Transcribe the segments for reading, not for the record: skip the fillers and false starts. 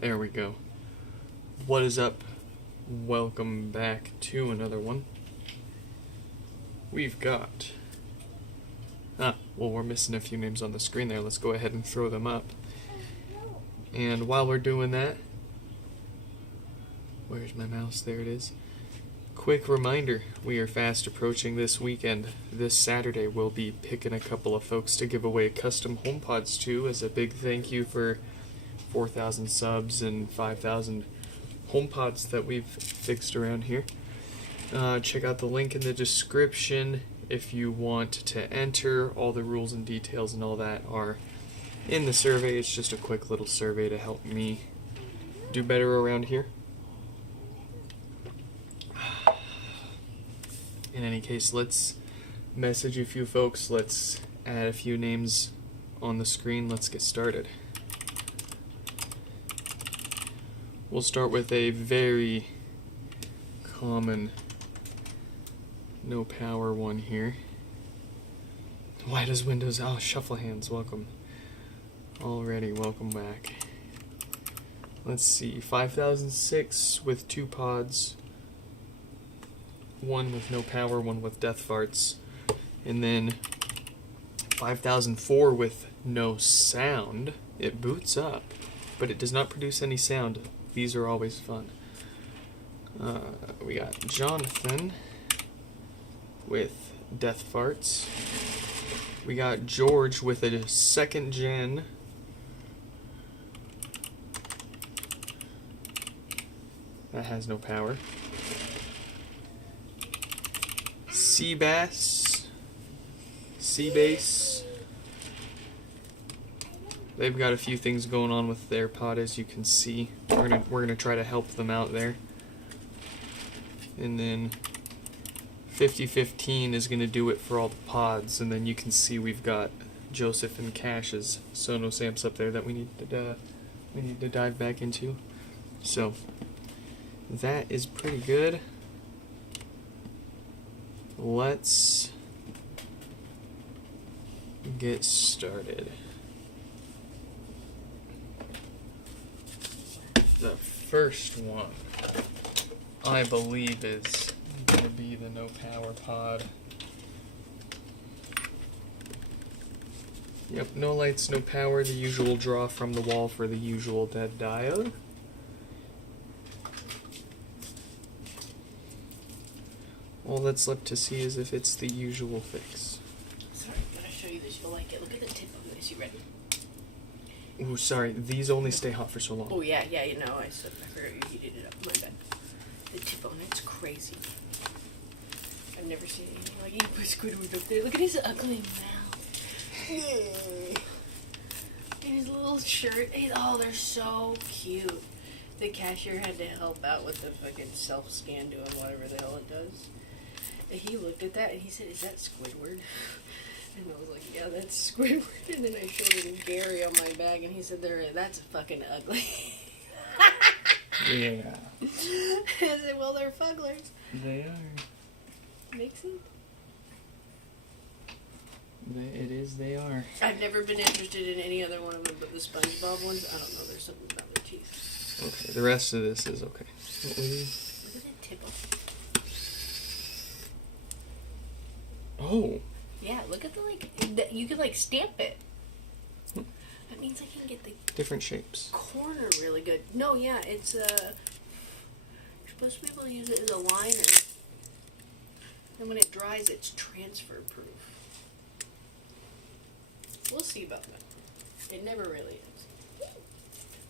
There we go. What is up? Welcome back to another one. We've got... well, we're missing a few names on the screen there. Let's go ahead and throw them up. And while we're doing that... Where's my mouse? There it is. Quick reminder, we are fast approaching this weekend. This Saturday we'll be picking a couple of folks to give away custom HomePods to as a big thank you for 4,000 subs and 5,000 HomePods that we've fixed around here. Check out the link in the description if you want to enter. All the rules and details and all that are in the survey. It's just a quick little survey to help me do better around here. In any case, let's message a few folks. Let's add a few names on the screen. Let's get started. We'll start with a very common no power one here. Why does Windows... Oh, shuffle hands. Welcome. Already, welcome back. Let's see. 5006 with 2 pods. One with no power, one with death farts. And then 5004 with no sound. It boots up, but it does not produce any sound. These are always fun. We got Jonathan with death farts. We got George with a 2nd gen. That has no power. Seabass, Seabase. They've got a few things going on with their pod, as you can see. We're gonna try to help them out there. And then 5015 is gonna do it for all the pods. And then you can see we've got Joseph and Cash's Sonos amps up there that we need to dive back into. So that is pretty good. Let's get started. The first one, I believe, is going to be the no power pod. Yep, no lights, no power, the usual draw from the wall for the usual dead diode. All that's left to see is if it's the usual fix. Sorry, I'm gonna show you this. You'll like it. Look at the tip of this. You ready? Ooh, sorry. These only stay hot for so long. Oh yeah, you know. I forgot you heated it up. My bad. The tip on it's crazy. I've never seen anything like it. You put Squidward up there. Look at his ugly mouth. And his little shirt. Oh, they're so cute. The cashier had to help out with the fucking self-scan doing whatever the hell it does. And he looked at that and he said, "Is that Squidward?" And I was like, "Yeah, that's Squidward." And then I showed it to Gary on my bag and he said, "That's fucking ugly." Yeah. I said, "Well, they're fugglers." They are. Makes it? They are. I've never been interested in any other one of them but the SpongeBob ones. I don't know, there's something about their teeth. Okay, the rest of this is okay. Look at that tip. Oh. Yeah, look at you could stamp it. That means I can get the different shapes. Corner really good. No, yeah, it's you're supposed to be able to use it as a liner. And when it dries, it's transfer proof. We'll see about that. It never really is.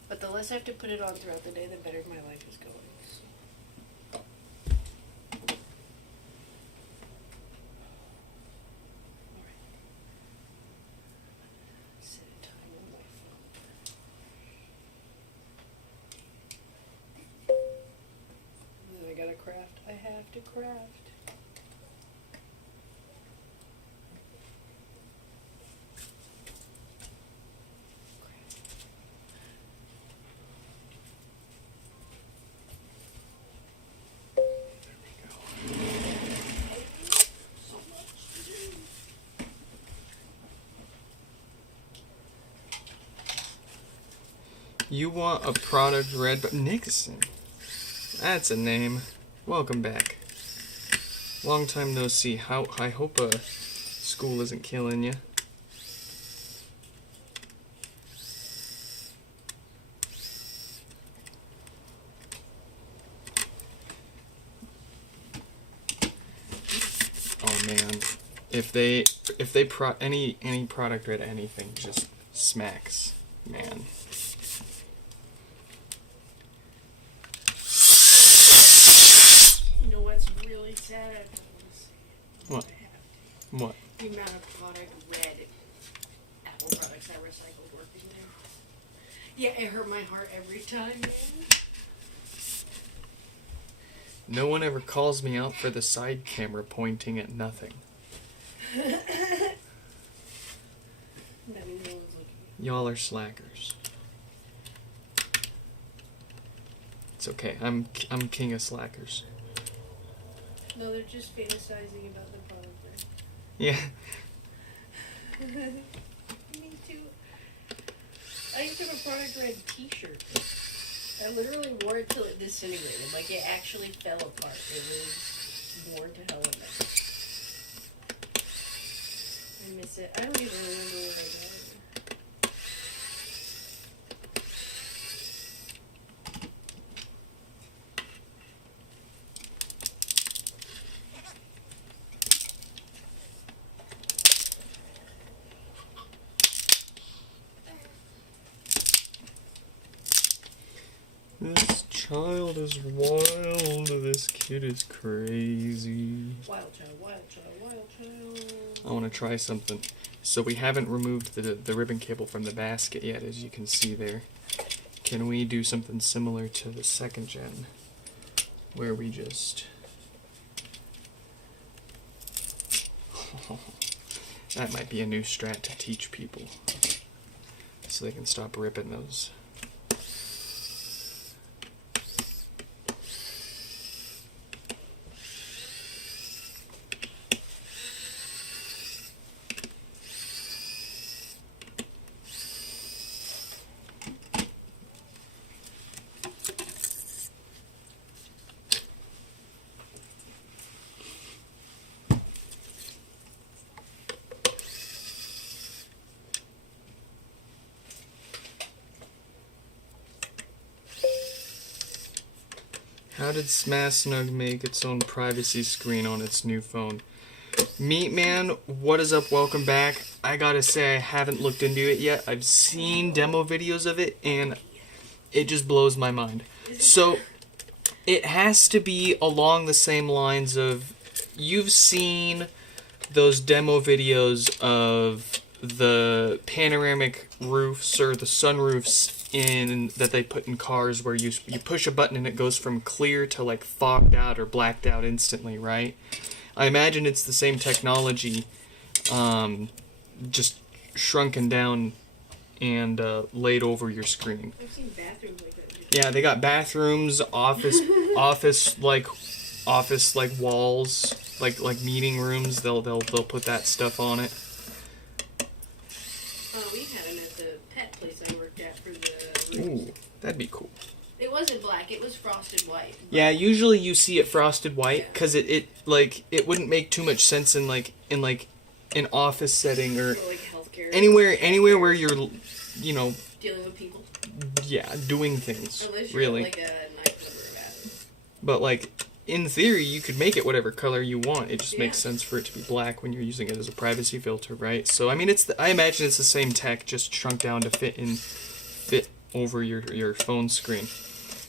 But the less I have to put it on throughout the day, the better my life is going. I have to craft. You want a product read by Nixon. That's a name. Welcome back. Long time no see. I hope school isn't killing you. Oh man, if they any product read anything just smacks, man. You know what's really sad? What? What? The amount of product red Apple products I recycled working there. Yeah, it hurt my heart every time, man. No one ever calls me out for the side camera pointing at nothing. That means no one's looking. Y'all are slackers. It's okay. I'm king of slackers. No, they're just fantasizing about the product red. Yeah. Me too. I used to have a product red t-shirt. I literally wore it till it disintegrated. Like, it actually fell apart. It was worn to hell in there. I miss it. I don't even remember where I got it. This child is wild. This kid is crazy. Wild child, wild child, wild child. I want to try something. So we haven't removed the ribbon cable from the basket yet, as you can see there. Can we do something similar to the second gen, where we just... that might be a new strat to teach people, so they can stop ripping those. How did Smash Snug make its own privacy screen on its new phone? Meat Man, what is up? Welcome back. I gotta say, I haven't looked into it yet. I've seen demo videos of it, and it just blows my mind. So, it has to be along the same lines of, you've seen those demo videos of the panoramic roofs or the sunroofs that they put in cars, where you push a button and it goes from clear to like fogged out or blacked out instantly, right? I imagine it's the same technology, just shrunken down and laid over your screen. I've seen bathrooms like that. Yeah, they got bathrooms, office walls, like meeting rooms. They'll put that stuff on it. We had them at the pet place I worked at for the roofs. Ooh, that'd be cool. It wasn't black, it was frosted white. Yeah, usually you see it frosted white because it wouldn't make too much sense in an office setting or like healthcare. Anywhere where you're, dealing with people. Yeah, doing things. Unless you're really. like a knife number of atoms. But in theory, you could make it whatever color you want. It just Yeah. makes sense for it to be black when you're using it as a privacy filter, right? So I mean, I imagine it's the same tech, just shrunk down to fit over your phone screen.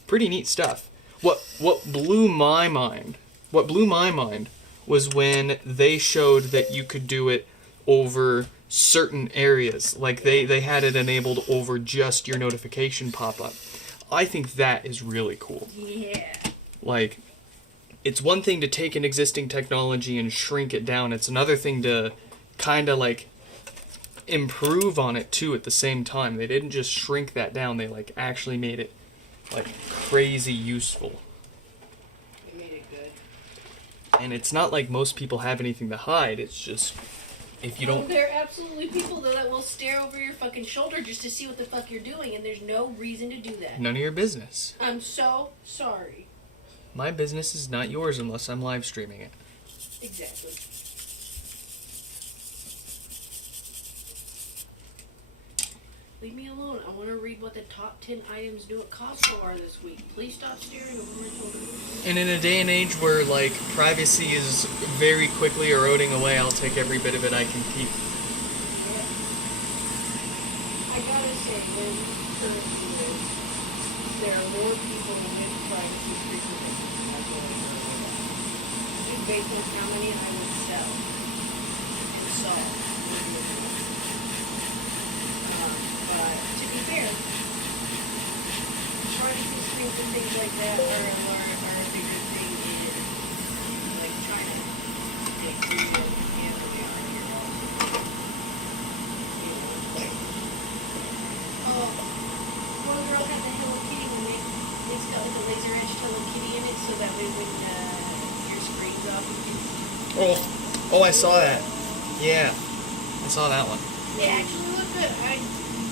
Pretty neat stuff. What blew my mind was when they showed that you could do it over certain areas. Like they had it enabled over just your notification pop-up. I think that is really cool. Yeah. Like, it's one thing to take an existing technology and shrink it down. It's another thing to kind of improve on it too at the same time. They didn't just shrink that down. They actually made it crazy useful. They made it good. And it's not like most people have anything to hide. It's just If you don't... There are absolutely people that will stare over your fucking shoulder just to see what the fuck you're doing, and there's no reason to do that. None of your business. I'm so sorry. My business is not yours unless I'm live streaming it. Exactly. Leave me alone. I want to read what the top 10 items due at Costco are this week. Please stop staring over my shoulder. And in a day and age where, like, privacy is very quickly eroding away, I'll take every bit of it I can keep. I gotta say, there's there are more people with privacy screens than just based on how many I would sell and saw. But to be fair, privacy screens and things like that are a bigger thing in like China. They do and they are here also. One girl had the Hello Kitty one. It's got like a laser edged Hello Kitty in it, so that way when your screen's off, you can see. Oh, I saw that. Yeah, I saw that one. It actually looked good. I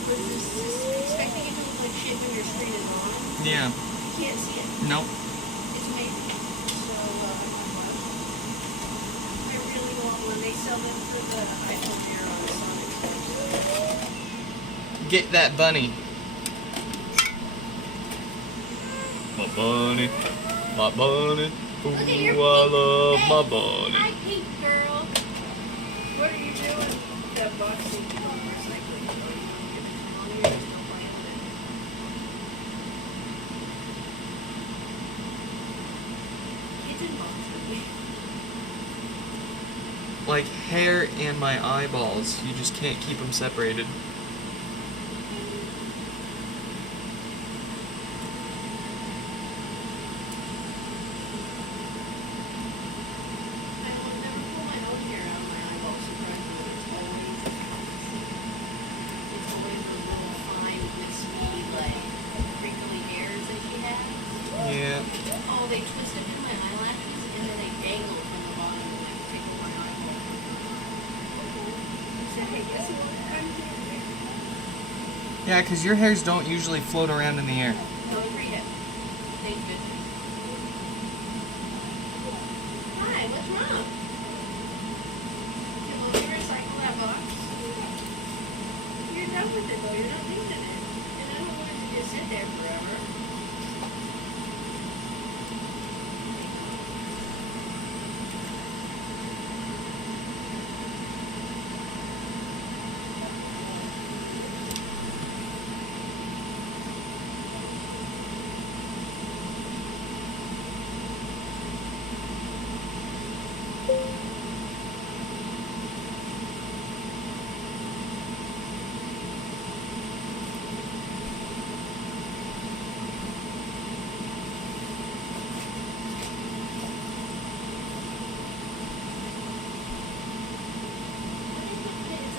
was just expecting it to look like shit when your screen is on. Yeah. You can't see it. Nope. It's amazing. So, I really want one. They sell them for the iPhone here on the Sonic store. Get that bunny. My bunny. My bunny. Ooh, I love my bunny. Hi, pink girl. What are you doing? That box is recycling. You're still playing with it. Kids and boxes. Like hair and my eyeballs. You just can't keep them separated. I will never pull my own hair out of my eyeballs. Surprisingly, it's always those little fine, wispy, like crinkly hairs that she has. Yeah. Oh, they twist up in my eyelashes and then they dangle from the bottom and like tickle my eyeball. Say, guess what? Yeah, because your hairs don't usually float around in the air. No, read it. Thank goodness. Hi, what's wrong? Can we recycle that box? You're done with it though, you're not using it. And I don't want it to just sit there forever.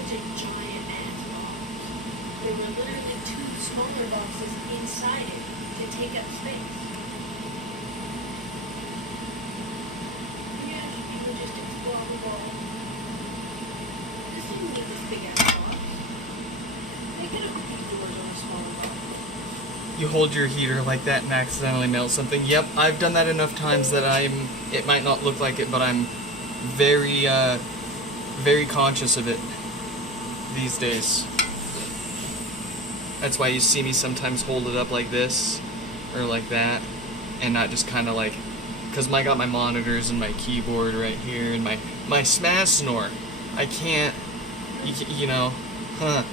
Such a giant ass box. There were literally 2 smaller boxes inside it to take up space. Yeah, people just explore the wall. This didn't need this big ass box. They could have put these doors on a smaller box. You hold your heater like that and accidentally melt something. Yep, I've done that enough times that it might not look like it, but I'm very, very conscious of it these days. That's why you see me sometimes hold it up like this or like that and not just kind of like, because I got my monitors and my keyboard right here and my smash snore. I can't, you know, huh.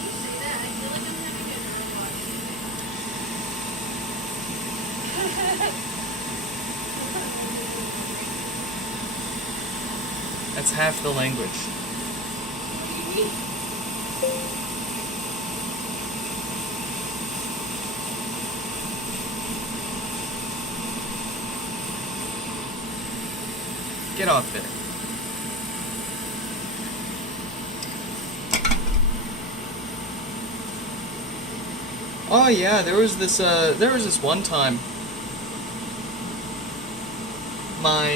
You say that, I feel like I'm having a nerve watching. That's half the language. What do you mean? Get off there. Oh yeah, there was this one time. My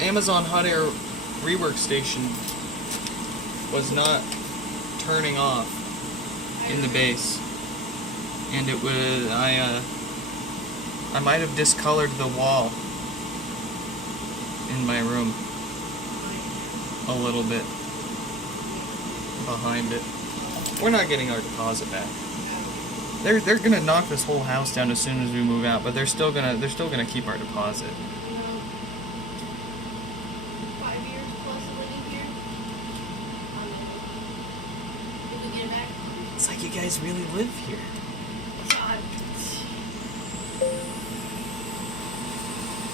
Amazon hot air rework station was not turning off in the base, and it was I might have discolored the wall in my room a little bit behind it. We're not getting our deposit back. They're gonna knock this whole house down as soon as we move out, but they're still gonna keep our deposit. 5 years plus living here. Did we get it back? It's like you guys really live here. God.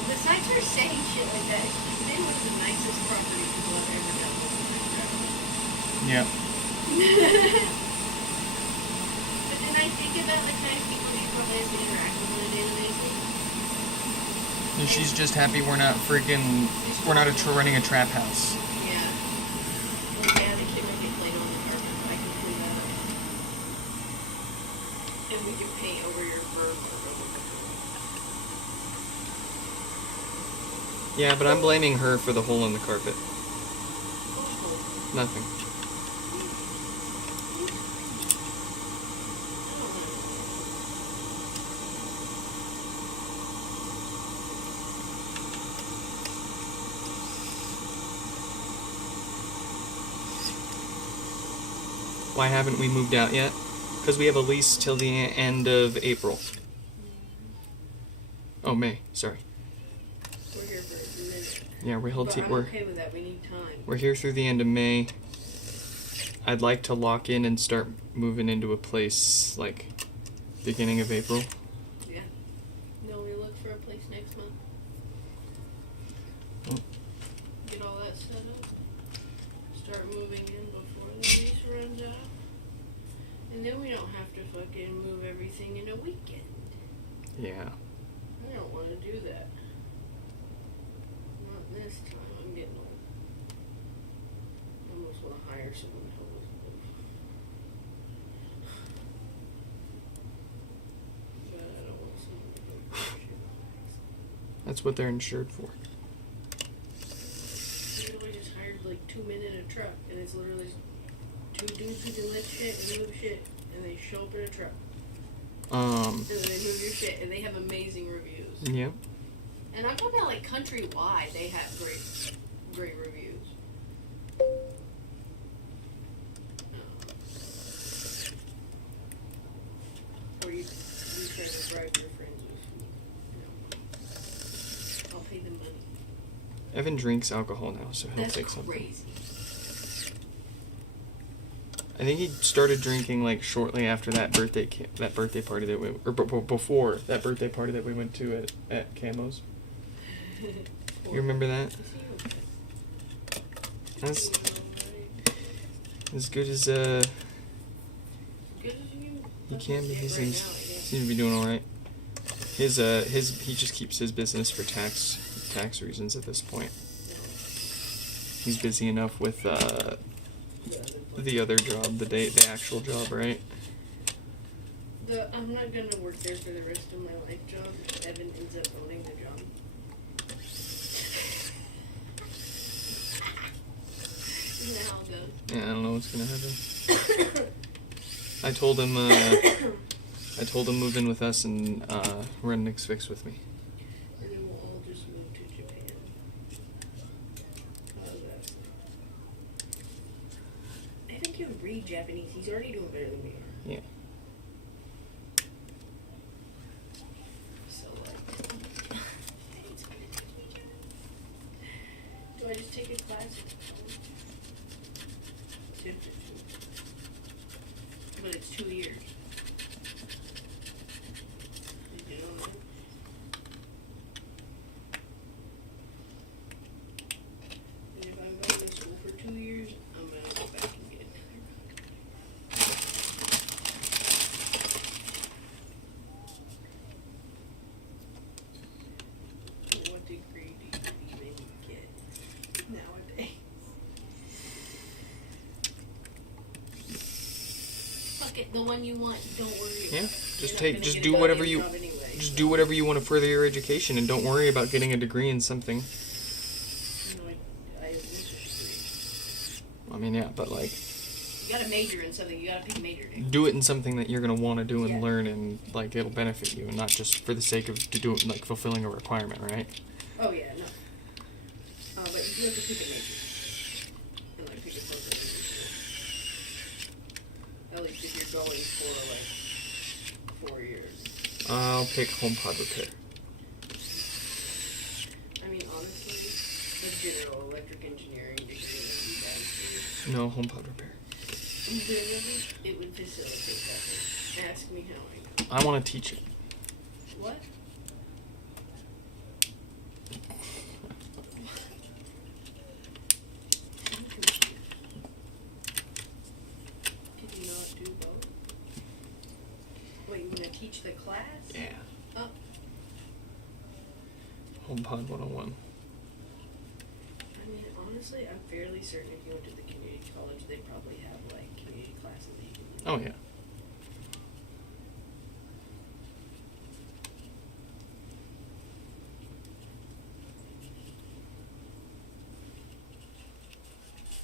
Besides her saying shit like that, it was the nicest property people have ever done. Yeah. But then I think about the kind of people you probably have to interact with on a daily basis. And she's just happy we're not running a trap house. Yeah. Well, yeah, the kid might get played on the carpet, but I can clean that up. And we can paint over your fur. Yeah, but I'm blaming her for the hole in the carpet. Nothing. Why haven't we moved out yet? Because we have a lease till the end of April. Oh, May. Sorry. We're here for a minute. Yeah, But I'm okay with that. We need time. We're here through the end of May. I'd like to lock in and start moving into a place like beginning of April. Yeah. No, we look for a place next month. Oh. Get all that set up. Start moving in before the lease runs out. And then we don't have to fucking move everything in a weekend. Yeah. I don't want to do that. Not this time. I'm getting old. I almost want to hire someone to help us move. But I don't want someone to go shit. That's what they're insured for. We just hired like 2 men in a truck, and it's literally 2 dudes who can lift shit and move shit, and they show up in a truck. And then they move your shit, and they have amazing reviews. Yeah. And I'm talking about like countrywide, they have great reviews. Or you try to bribe your friends with food. No. I'll pay them money. Evan drinks alcohol now, so he'll That's take something. crazy. I think he started drinking like shortly after that birthday party that we before that birthday party that we went to at Camo's. You remember that? That's as good as he can be. He seems to be doing all right. He just keeps his business for tax reasons at this point. He's busy enough with the other job, the actual job, right? I'm not gonna work there for the rest of my life job. Evan ends up owning the job. Isn't that how it goes? Yeah, I don't know what's gonna happen. I told him move in with us and run Nick's Fix with me. And then we'll all just move to Japan. How's that? I think he would read Japanese. He's already doing better than me. Yeah. So, do I just take a class? But it's 2 years. You know what? And if I'm going to school for 2 years, I'm going to go back and get another. Get the one you want. Don't worry. Yeah, About just do whatever you, just do whatever you want to further your education, and don't worry about getting a degree in something. No, I have a master's degree. I mean, yeah, but like, You gotta major in something. You gotta pick a major. do it in something that you're gonna want to do and Yeah. learn, and like it'll benefit you, and not just for the sake of like fulfilling a requirement, right? Oh yeah, no. But you do have to pick a major. And like pick a subject. At least if you're going for like 4 years. I'll pick HomePod repair. I mean, honestly, the general electric engineering degree would be bad for No, HomePod repair. you. Literally, it would facilitate that. Ask me how I know. I want to teach it. What? Did you not do both? Wait, you want to teach the class? Yeah. Oh. HomePod 101. I mean, honestly, I'm fairly certain if you went to the community college, they probably have, like, community classes that you can do. Oh yeah.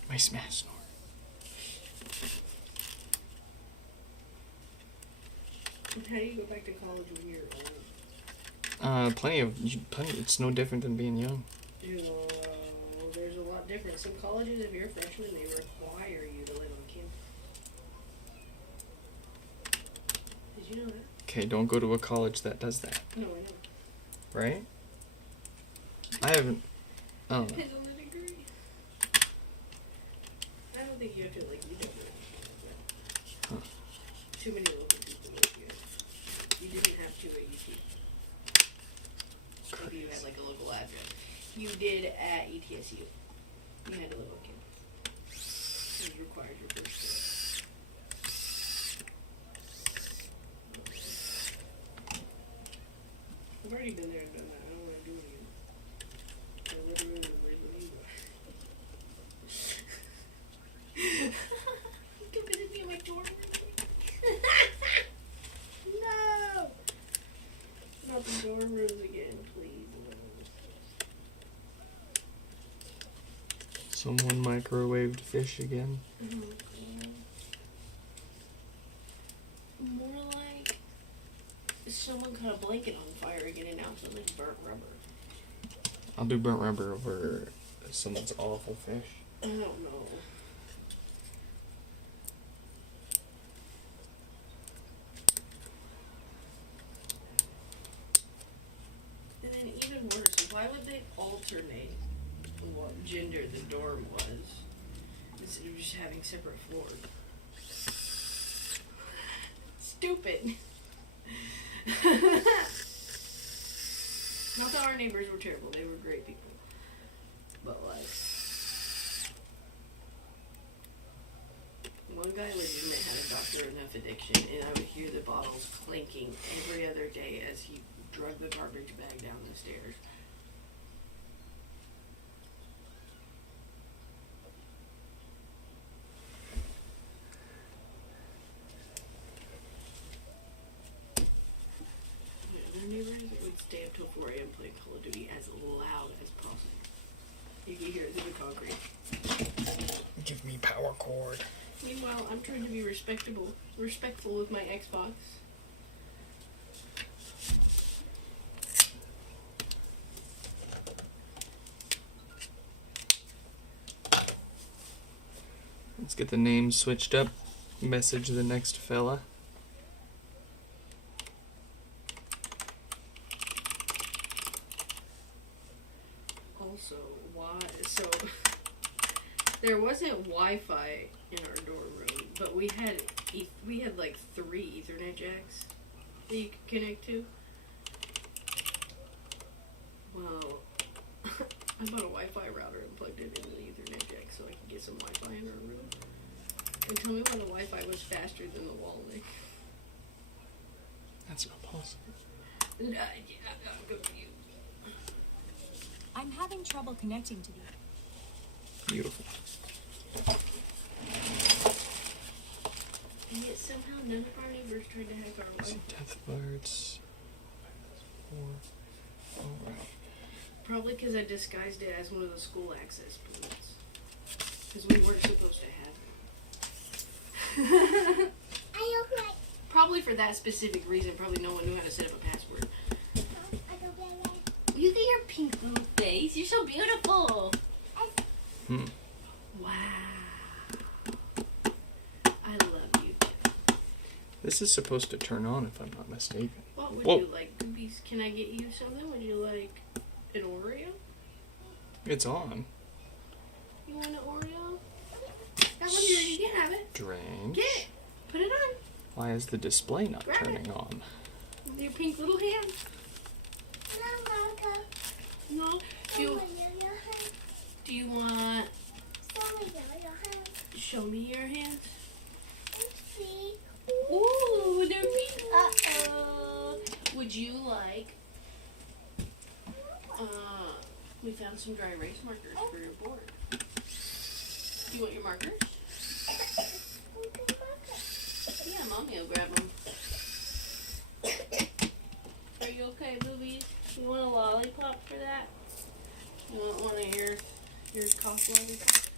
My smash snore. And how do you go back to college when you're old? Plenty. It's no different than being young. There's a lot different. Some colleges, if you're a freshman, they require you to live on campus. Did you know that? Okay, don't go to a college that does that, No, I know. right? I haven't. I don't know. Depends on the degree. I don't think you have to, like, you don't know. Huh. Too many local people live here. You didn't have to at UT. Maybe you had, like, a local address. You did at ETSU. You had to live on campus. It was required your first year. I've already been there and done that. I don't want to do it again. I literally live with you. You can visit me in my dorm room. No! Not the dorm rooms again, please. Someone microwaved fish again. Oh, God. More like someone caught a blanket on fire again and now it's like burnt rubber. I'll do burnt rubber over someone's awful fish. I don't know. And then even worse, why would they alternate what gender the dorm was instead of just having separate floors? Stupid. Not that our neighbors were terrible, they were great people. But like, one guy legitimately had a doctor enough addiction, and I would hear the bottles clinking every other day as he drug the garbage bag down the stairs. Their neighbors would stay up till 4 a.m. playing Call of Duty as loud as possible. You can hear it through the concrete. Give me power cord. Meanwhile, I'm trying to be respectful with my Xbox. Let's get the names switched up. Message the next fella. Also, why? So there wasn't Wi-Fi in our dorm room, but we had like 3 Ethernet jacks that you could connect to. Well, I bought a Wi-Fi router and plugged it into the Ethernet jack so I could get some Wi-Fi in our room. And tell me why the Wi-Fi was faster than the wall, Nick. That's not possible. Yeah, I'll go to you. I'm having trouble connecting to you. Beautiful. And yet somehow none of our neighbors tried to hack our Wi-Fi. Death Bards. 4. Oh, wow. Probably because I disguised it as one of the school access points. Because we weren't supposed to have it. Probably for that specific reason. Probably no one knew how to set up a password. Look at your pink little face. You're so beautiful. Wow. I love you. This is supposed to turn on if I'm not mistaken. What would Whoa. you like? Goobies? Can I get you something? Would you like an Oreo? It's on. You want an Oreo? That one you already can have it. Strange. Get it. Put it on. Why is the display not Grab turning it. on? With your pink little hand. No. Do you want... Show me your hands. Ooh, they're pink. Uh-oh. Would you like... we found some dry erase markers for your board. Do you want your markers? Yeah, Mommy will grab them. Are you okay, boobies? You want a lollipop for that? You want one of your cough lollipops?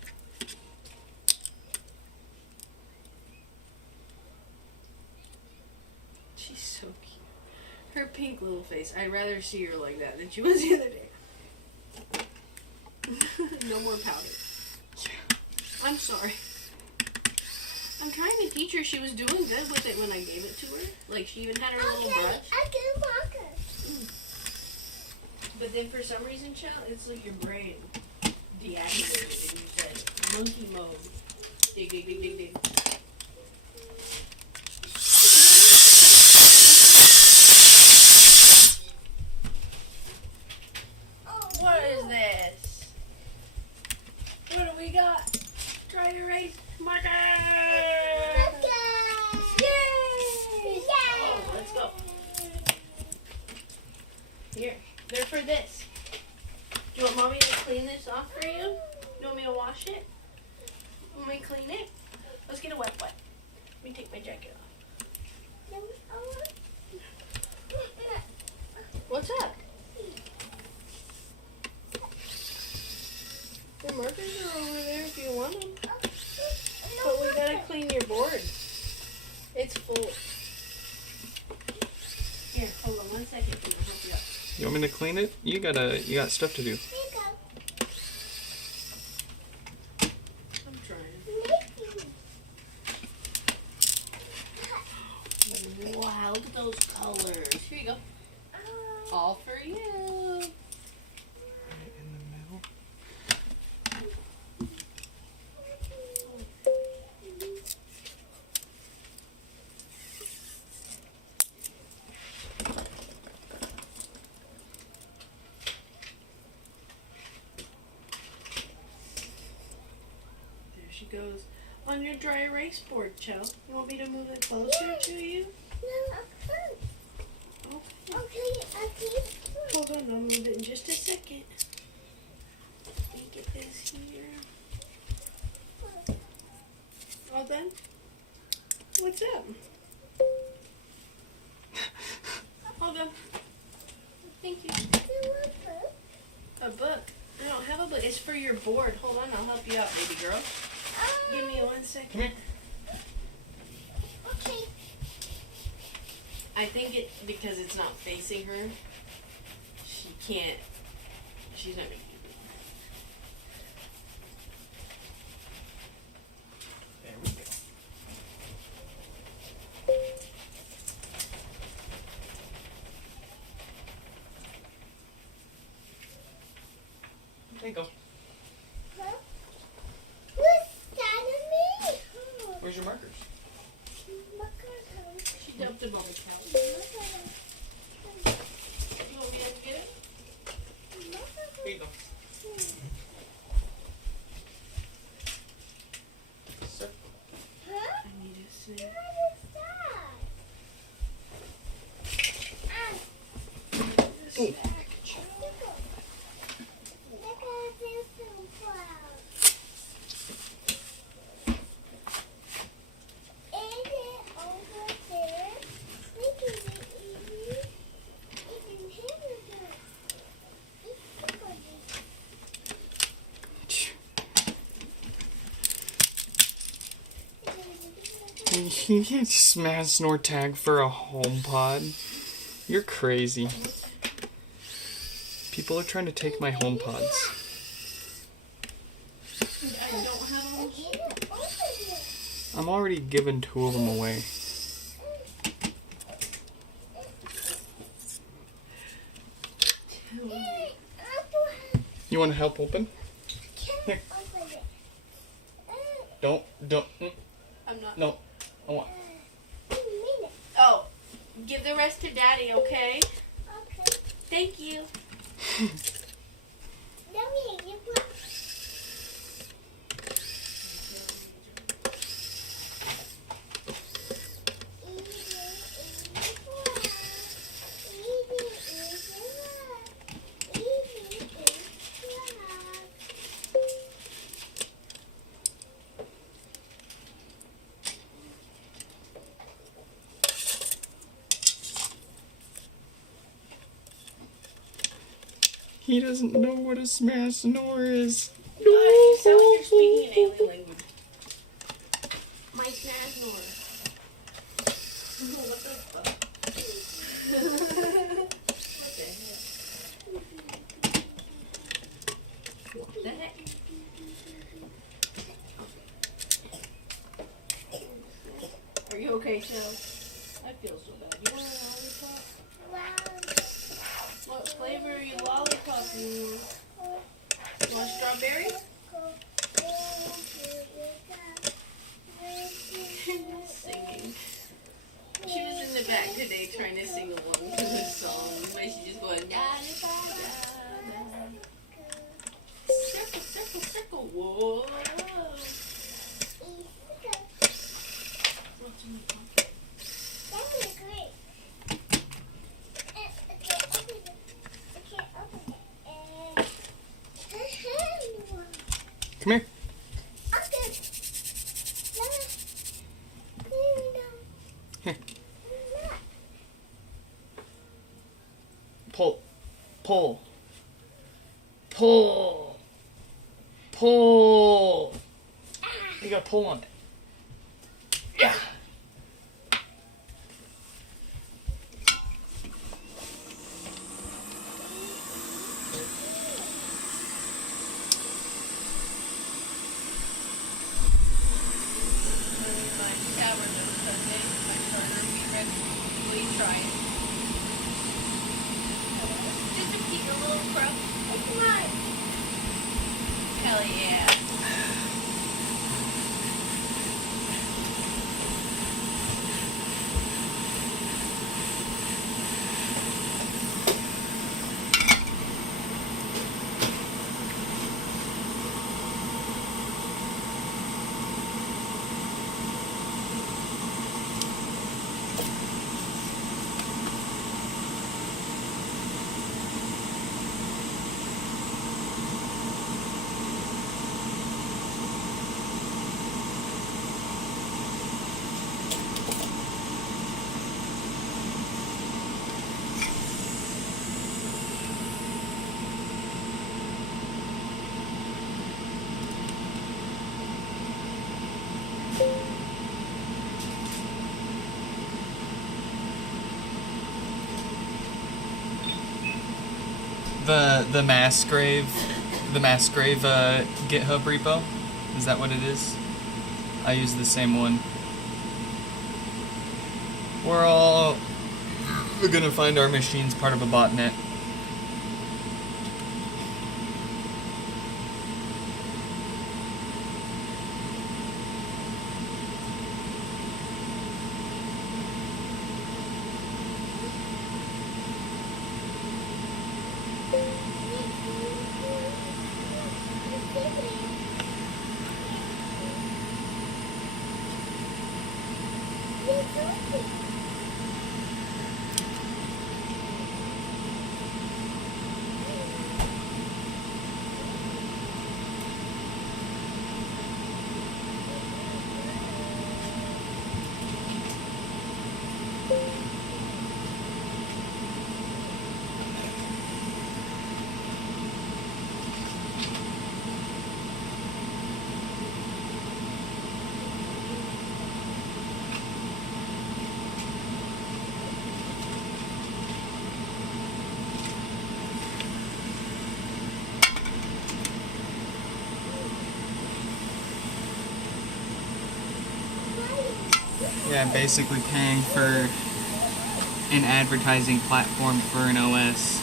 She's so cute. Her pink little face. I'd rather see her like that than she was the other day. No more powder. I'm sorry. I'm trying to teach her. She was doing good with it when I gave it to her. Like, she even had her little brush. But then for some reason, child, it's like your brain deactivated and you said monkey mode. Dig, dig, dig, dig, dig. What is this? What do we got? Try to erase marker! Yay! Oh, let's go. Here. They're for this. Do you want Mommy to clean this off for you? You want me to wash it? Want me to clean it? Let's get a wet wipe. Let me take my jacket off. What's up? The markers are over there if you want them. But we gotta clean your board. It's full. Here, hold on 1 second. I'm gonna help you out. You want me to clean it? You got stuff to do. I'm trying. Wow, look at those colors. Here you go. All for you. Right in the middle. There she goes. On your dry erase board, Chell. You want me to move it closer to you? Okay. Hold on, I'll move it in just a second. Let me get this here. All done? What's up? All done. Thank you. A book? I don't have a book. It's for your board. Hold on, I'll help you out, baby girl. Give me 1 second. Okay. I think it because it's not facing her. She can't. She's not making it. There we go. There you go. Huh? What's that on me? Where's your markers? She dumped them on the couch. You want me to get it? Here you go. Sir. I need a snack. A snack. It You can't smash nor tag for a HomePod. You're crazy. People are trying to take my HomePods. I don't have them. I'm already giving 2 of them away. You want to help open? Here. Don't. I'm not. No. I want. Oh, give the rest to Daddy, okay? Okay. Thank you. He doesn't know what a smash nor is. You sound like you're speaking an alien language. My Snasnor. What the fuck? What the heck? Are you okay, Shell? I feel so bad. You want a lollipop? What flavor are you lollipopping? You want strawberry? Singing. She was in the back today trying to sing along to this song, but she just going da da da da. Circle, circle, circle. Whoa. What's in my pocket? Come here. Here. Pull. Pull. Pull. Pull. You gotta pull on it. Yeah. Hell yeah. The mass grave GitHub repo. Is that what it is? I use the same one. We're all gonna find our machines part of a botnet. Yeah, basically paying for an advertising platform for an OS.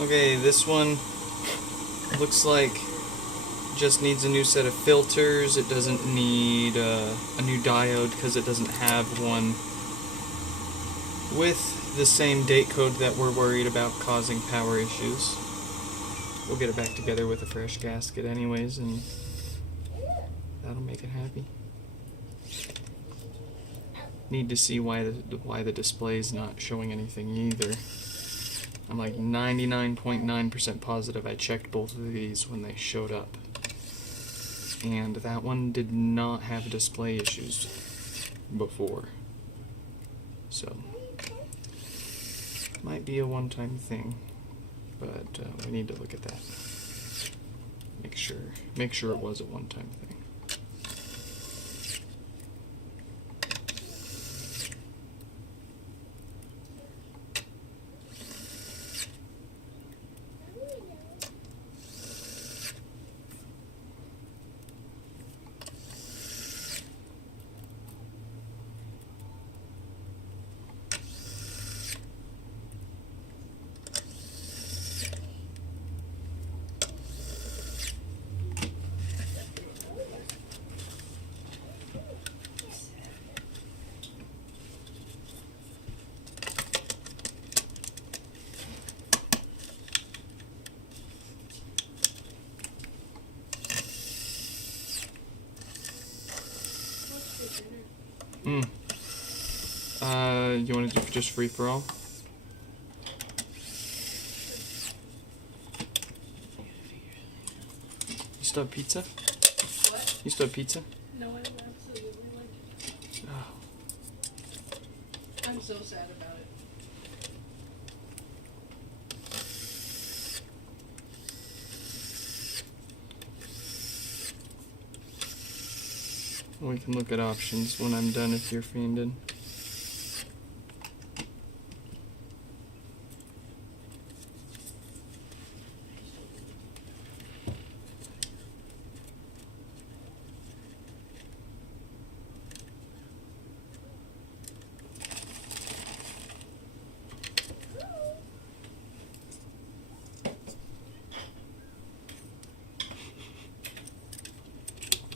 Okay, this one looks like just needs a new set of filters. It doesn't need a new diode because it doesn't have one with the same date code that we're worried about causing power issues. We'll get it back together with a fresh gasket anyways, and that'll make it happy. Need to see why the display's not showing anything either. I'm like 99.9% positive I checked both of these when they showed up. And that one did not have display issues before. So, might be a one-time thing, but we need to look at that. Make sure it was a one-time thing. You want to do just free for all? You still have pizza? What? You still have pizza? No, I absolutely like it. Oh. I'm so sad about it. We can look at options when I'm done if you're fiending.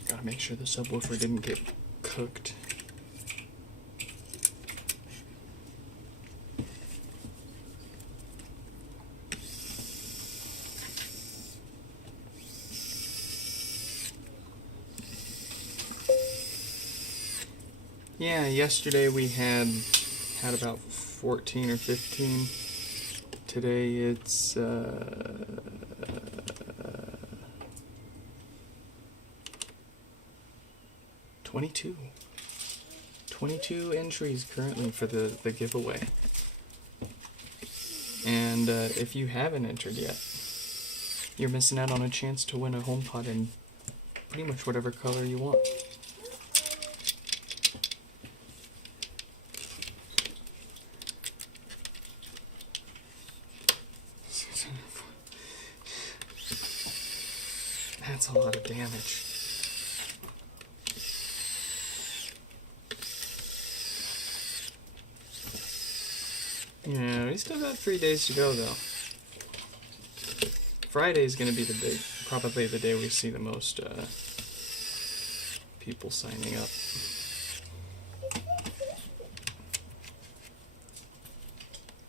Gotta make sure the subwoofer didn't get cooked. Yeah, yesterday we had about 14 or 15. Today it's 22. 22 entries currently for the giveaway. And if you haven't entered yet, you're missing out on a chance to win a HomePod in pretty much whatever color you want. That's a lot of damage. Yeah, we still got 3 days to go though. Friday's gonna be probably the day we see the most people signing up.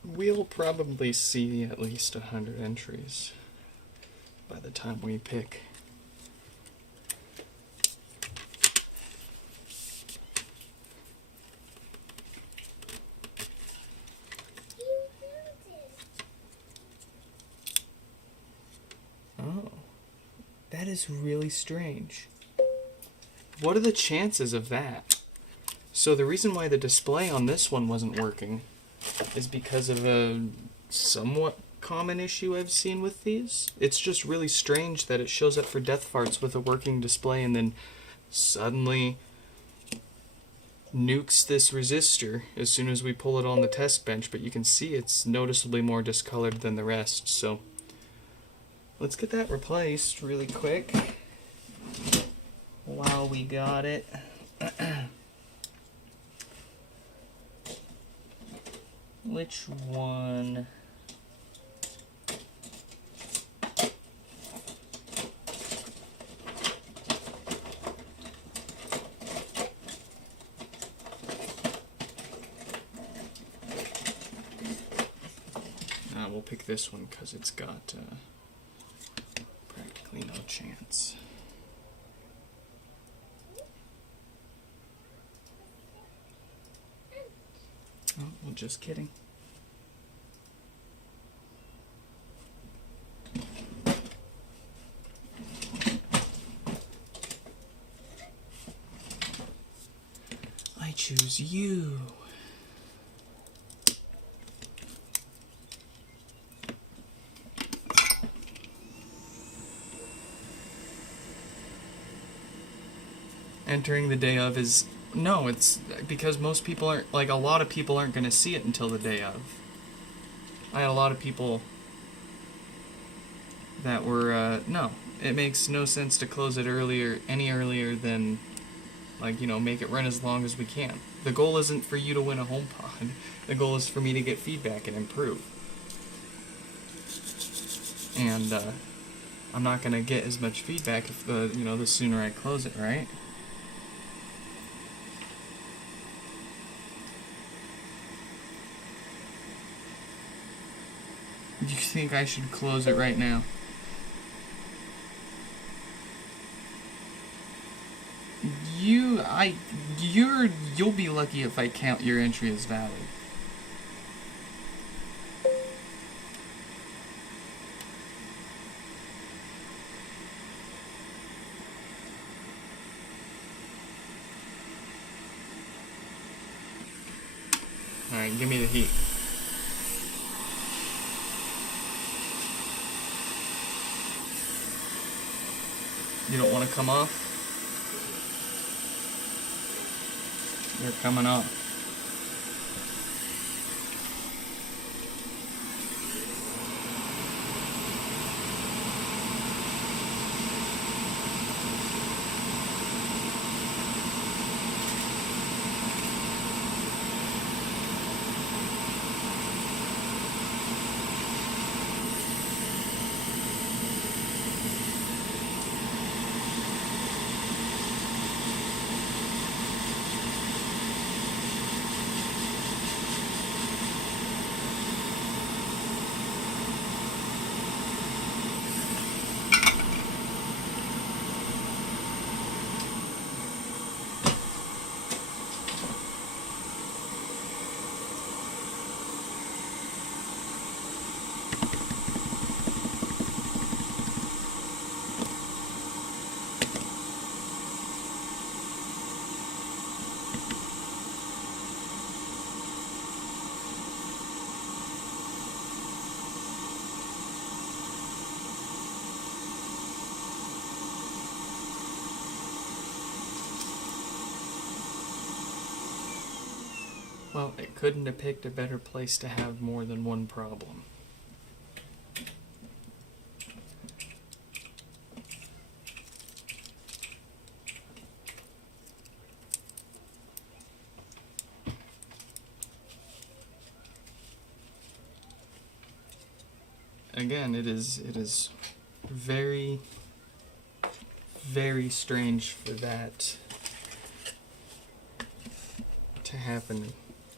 We'll probably see at least 100 entries by the time we pick. Oh, that is really strange. What are the chances of that? So the reason why the display on this one wasn't working is because of a somewhat common issue I've seen with these. It's just really strange that it shows up for death farts with a working display and then suddenly nukes this resistor as soon as we pull it on the test bench, but you can see it's noticeably more discolored than the rest. So let's get that replaced really quick while we got it. Which one? We'll pick this one because it's got practically no chance. Oh, well, just kidding. I choose you. Entering the day of is... No, it's because most people aren't... Like, a lot of people aren't going to see it until the day of. I had a lot of people that were... no, it makes no sense to close it any earlier than... Like, you know, make it run as long as we can. The goal isn't for you to win a HomePod. The goal is for me to get feedback and improve. And, I'm not going to get as much feedback if the sooner I close it, right? Do you think I should close it right now? You'll be lucky if I count your entry as valid. Alright, give me the heat. You don't want to come off? They're coming off. Well, it couldn't have picked a better place to have more than one problem. Again, it is very, very strange for that to happen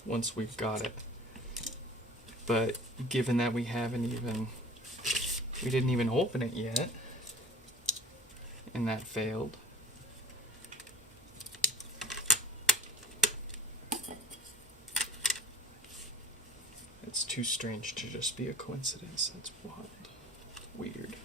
once we've got it. But given that we didn't even open it yet, and that failed. It's too strange to just be a coincidence. That's wild. Weird.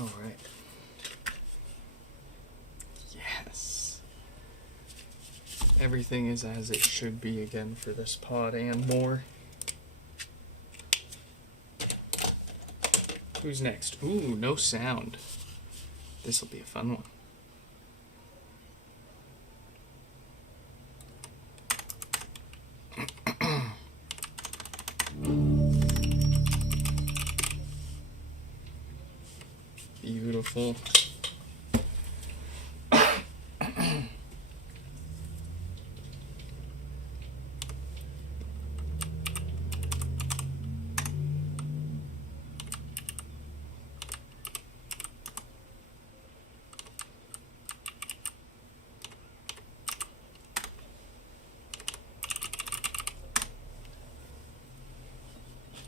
All right. Yes. Everything is as it should be again for this pod and more. Who's next? Ooh, no sound. This'll be a fun one. Beautiful.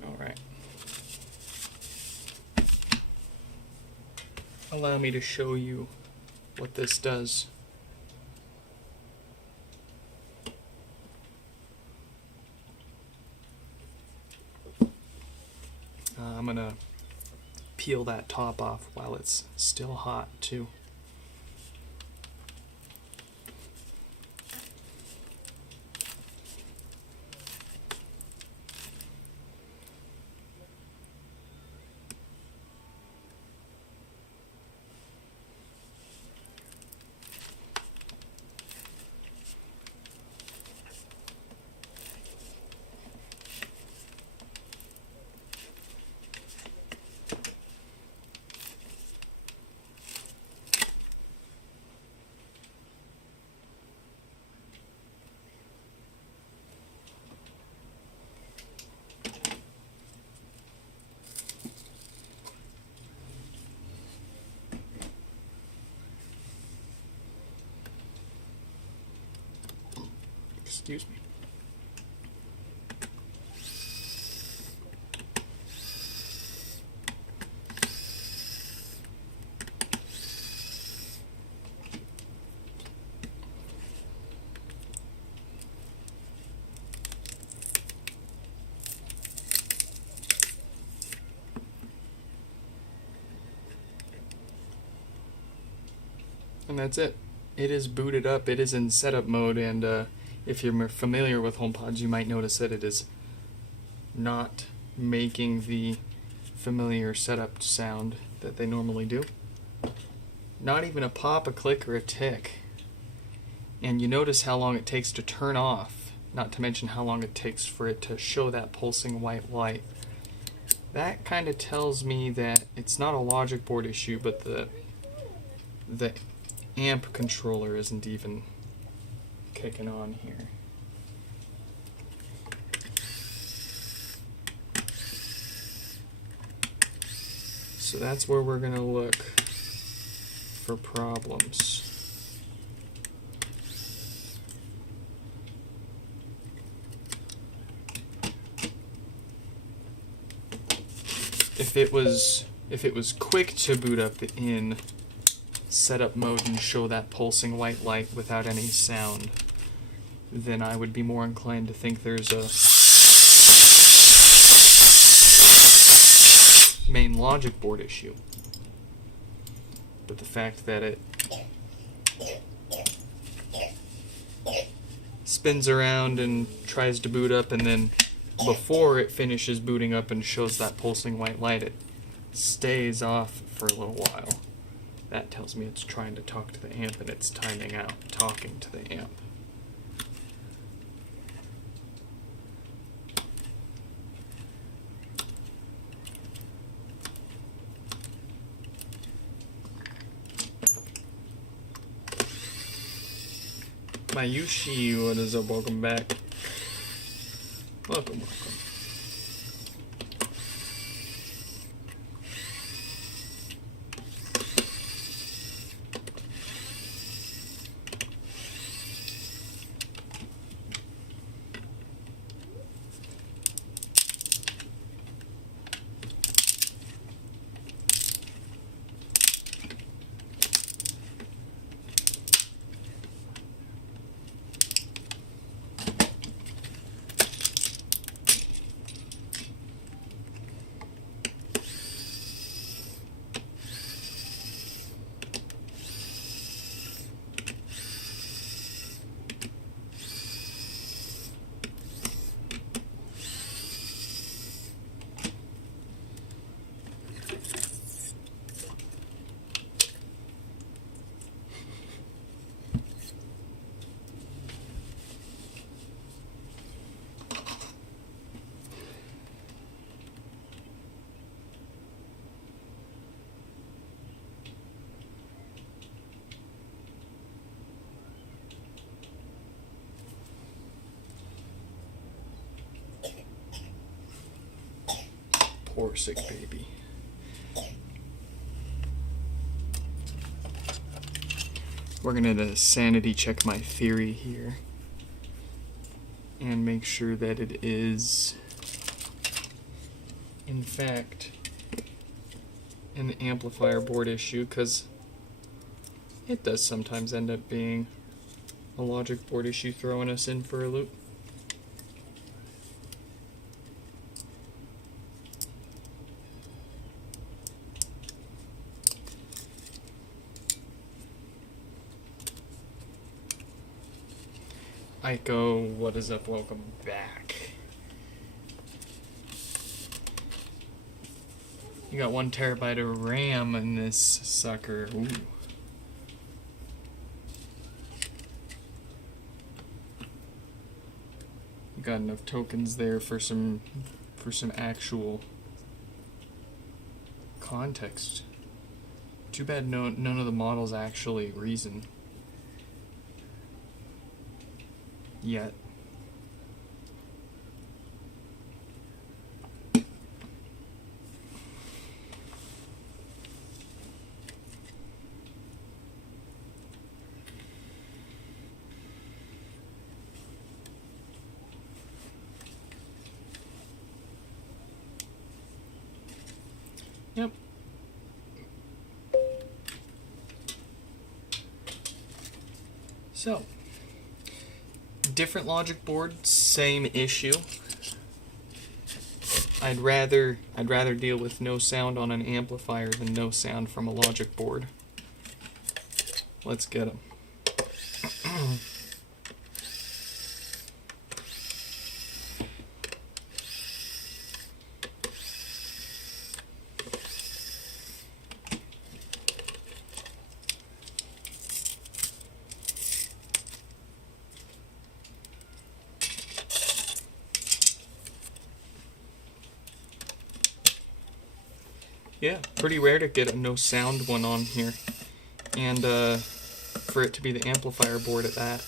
All right. Allow me to show you what this does. I'm gonna peel that top off while it's still hot too. Excuse me. And that's it. It is booted up. It is in setup mode, and if you're familiar with HomePods, you might notice that it is not making the familiar setup sound that they normally do. Not even a pop, a click, or a tick. And you notice how long it takes to turn off, not to mention how long it takes for it to show that pulsing white light. That kind of tells me that it's not a logic board issue, but the amp controller isn't even kicking on here. So that's where we're going to look for problems. If it was quick to boot up in setup mode and show that pulsing white light without any sound, then I would be more inclined to think there's a main logic board issue. But the fact that it spins around and tries to boot up, and then before it finishes booting up and shows that pulsing white light, it stays off for a little while. That tells me it's trying to talk to the amp and it's timing out talking to the amp. Mayushi, what is up? Welcome back. Welcome. Poor sick baby. We're gonna sanity check my theory here and make sure that it is, in fact, an amplifier board issue, because it does sometimes end up being a logic board issue throwing us in for a loop. Aiko, what is up? Welcome back. You got 1 terabyte of RAM in this sucker. Ooh. You got enough tokens there for some actual context. Too bad none of the models actually reason yet. Yep. So, different logic board, same issue. I'd rather deal with no sound on an amplifier than no sound from a logic board. Let's get them. 'Yeah, pretty rare to get a no sound one on here, and for it to be the amplifier board at that.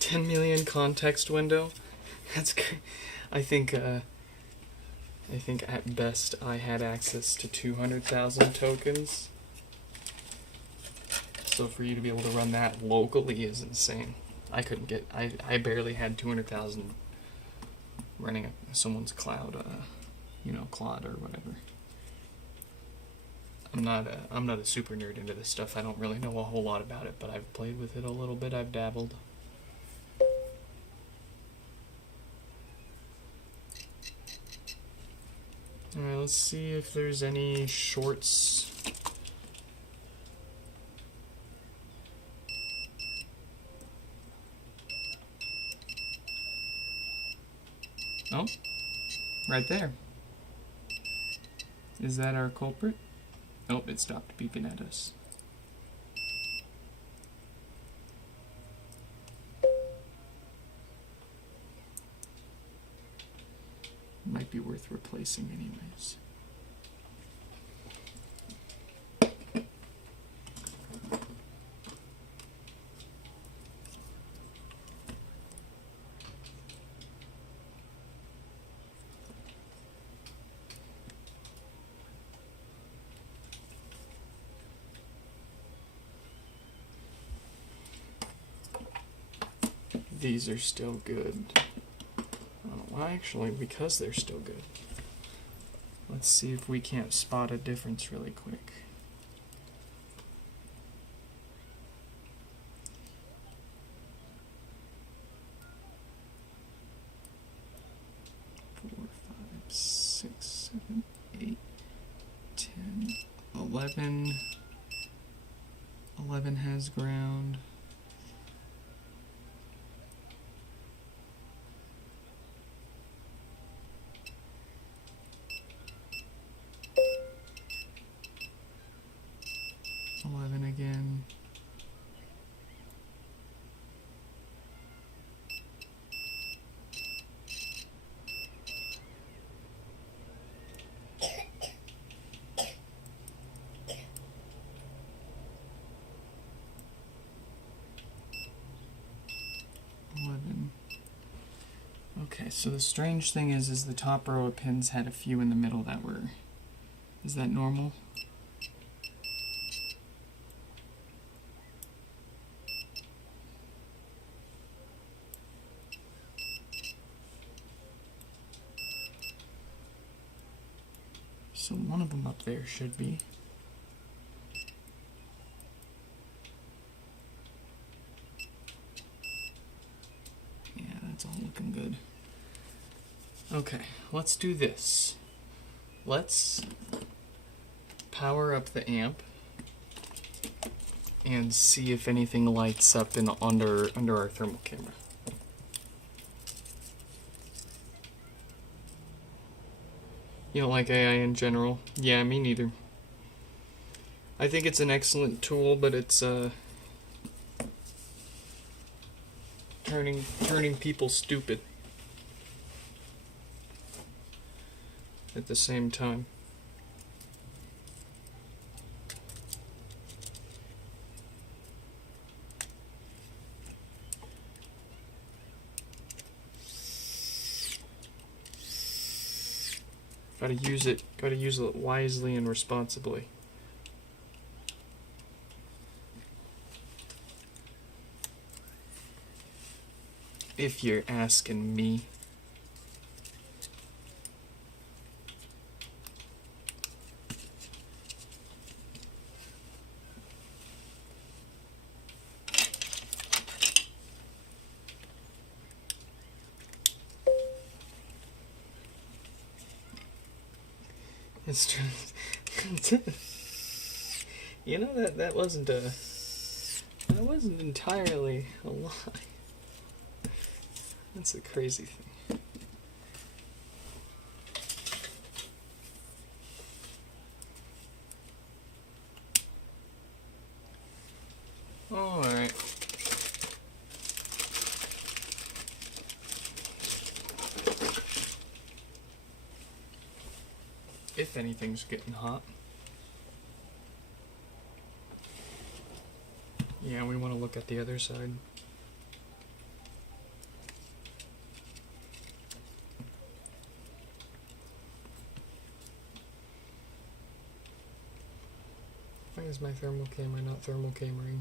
$10 million context window. That's I think at best I had access to 200,000 tokens. So for you to be able to run that locally is insane. I couldn't get. I barely had 200,000 running someone's cloud, cloud or whatever. I'm not a super nerd into this stuff. I don't really know a whole lot about it, but I've played with it a little bit. I've dabbled. Alright, let's see if there's any shorts. Oh, right there. Is that our culprit? Nope, it stopped beeping at us. Might be worth replacing anyways. These are still good. Well, actually, because they're still good, let's see if we can't spot a difference really quick. Four, 5, 6, 7, 8, 10, 11. 11. 11 has ground. Again. Okay, so the strange thing is the top row of pins had a few in the middle that were... Is that normal? So one of them up there should be. Yeah, that's all looking good. Okay, let's do this. Let's power up the amp and see if anything lights up under our thermal camera. You don't like AI in general? Yeah, me neither. I think it's an excellent tool, but it's turning people stupid at the same time. Gotta use it wisely and responsibly. If you're asking me. It's true. You know that wasn't entirely a lie. That's a crazy thing. All right. If anything's getting hot. Yeah, we want to look at the other side. Why is my thermal camera not thermal cameraing?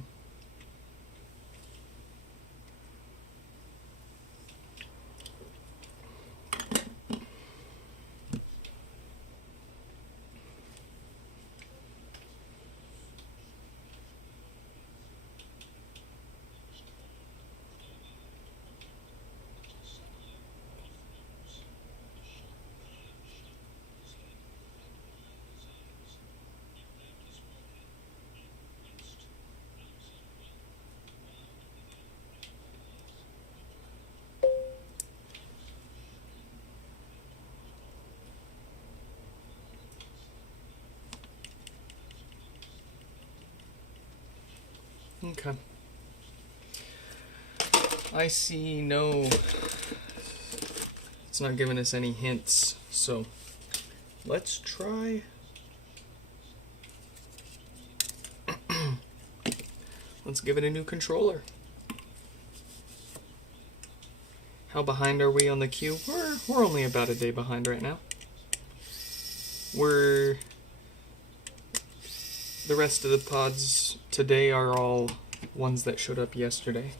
Okay. I see no... It's not giving us any hints, so let's try... Let's give it a new controller. How behind are we on the queue? We're only about a day behind right now. The rest of the pods today are all ones that showed up yesterday.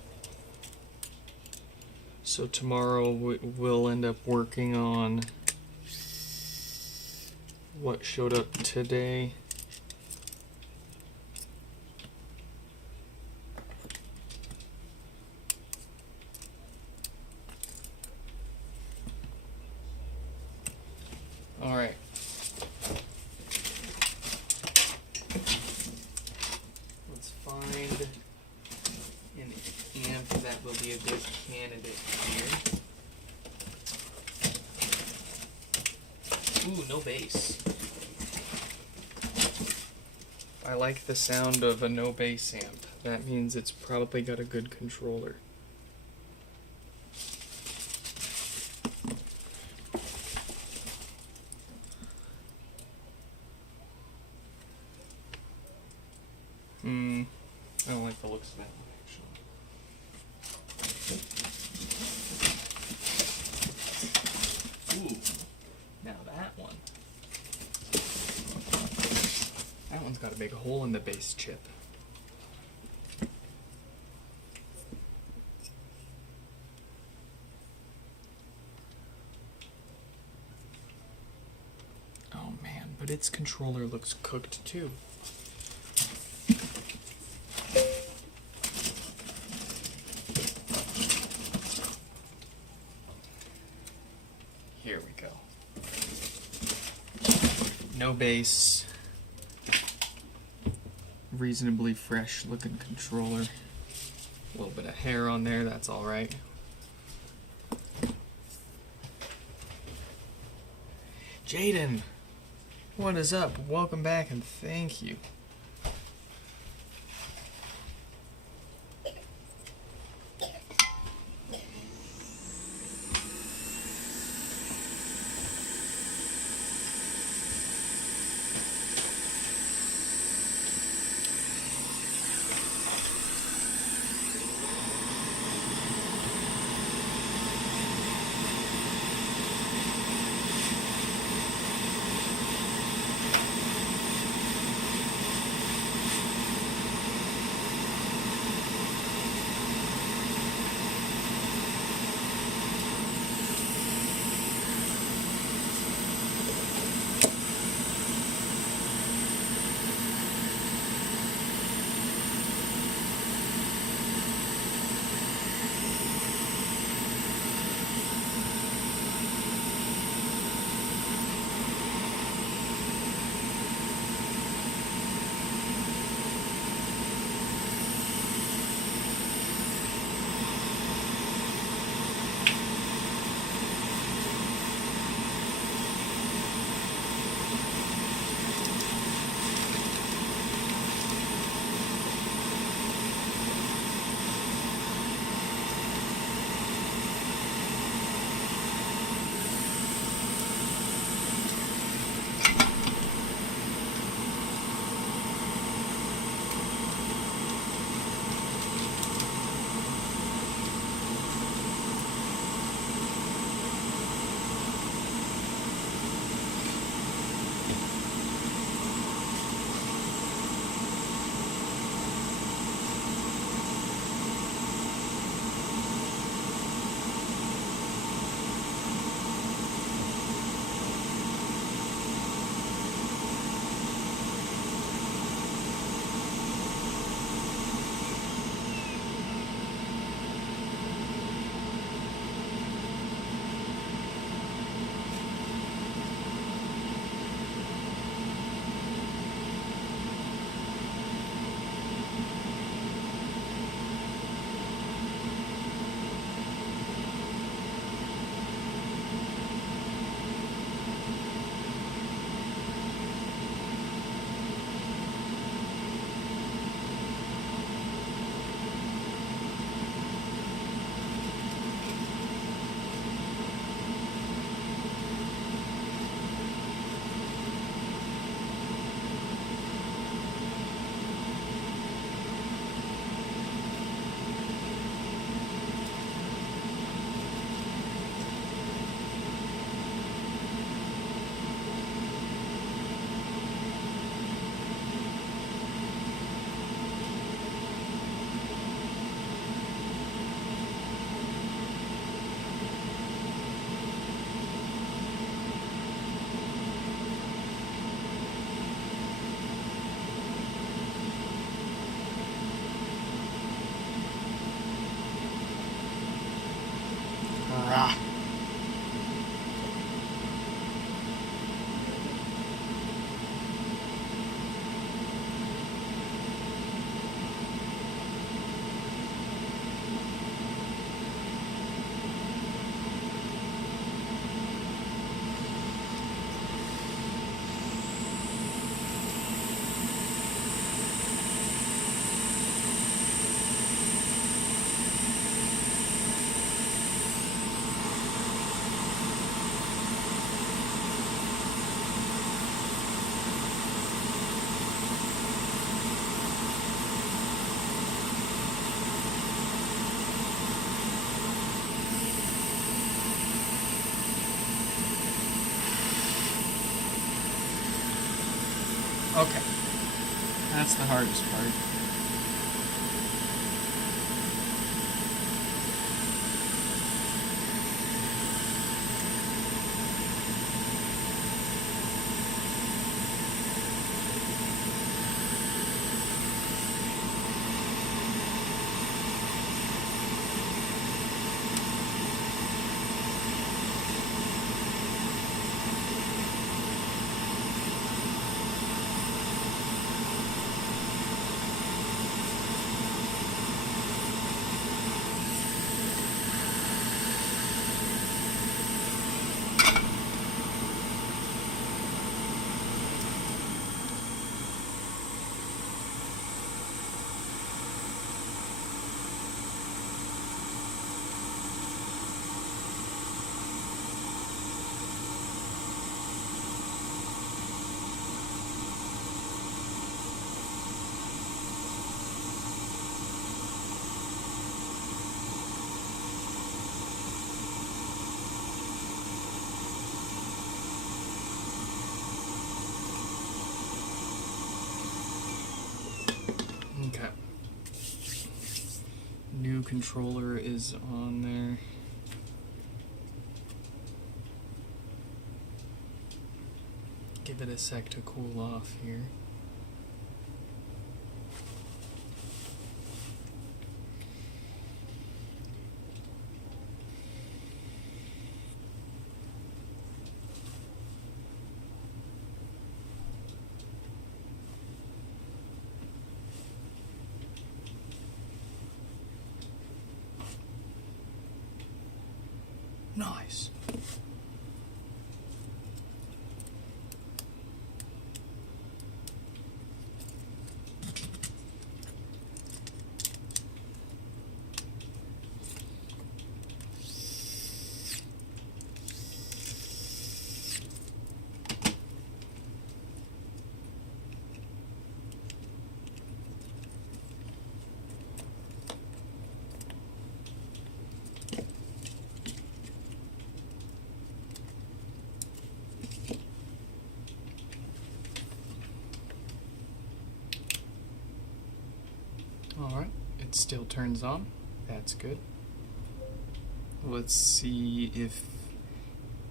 So tomorrow we'll end up working on what showed up today. All right. find an amp that will be a good candidate here. Ooh, no bass. I like the sound of a no bass amp. That means it's probably got a good controller. I don't like the looks of that one, actually. Ooh, now that one. That one's got a big hole in the bass chip. Oh man, but its controller looks cooked too. Here we go. No bass. Reasonably fresh looking controller. A little bit of hair on there, that's alright. Jaden! What is up? Welcome back and thank you. Okay. That's the hardest part. Okay. New controller is on there. Give it a sec to cool off here. Nice. Alright, it still turns on. That's good. Let's see if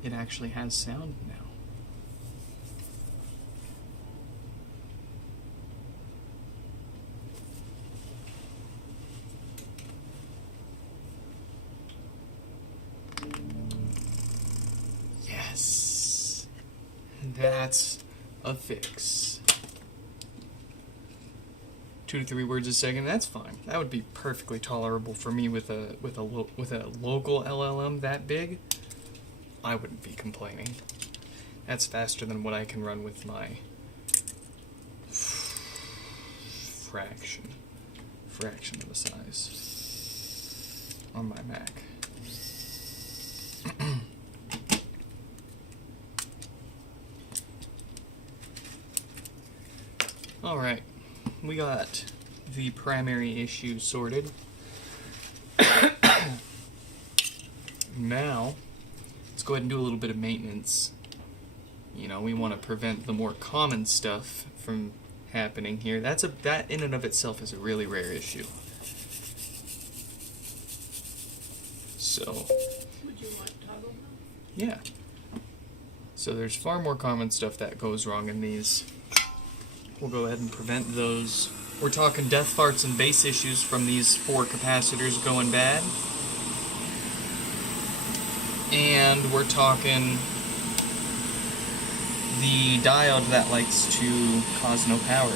it actually has sound now. Yes! That's a fix. 2 to 3 words a second, that's fine. That would be perfectly tolerable for me with a local LLM that big. I wouldn't be complaining. That's faster than what I can run with my fraction of the size on my Mac. All right. We got the primary issue sorted. Now, let's go ahead and do a little bit of maintenance. You know, we want to prevent the more common stuff from happening here. That in and of itself is a really rare issue. So, Would you want toggle mode? yeah. So there's far more common stuff that goes wrong in these. We'll go ahead and prevent those. We're talking death farts and base issues from these 4 capacitors going bad. And we're talking the diode that likes to cause no power.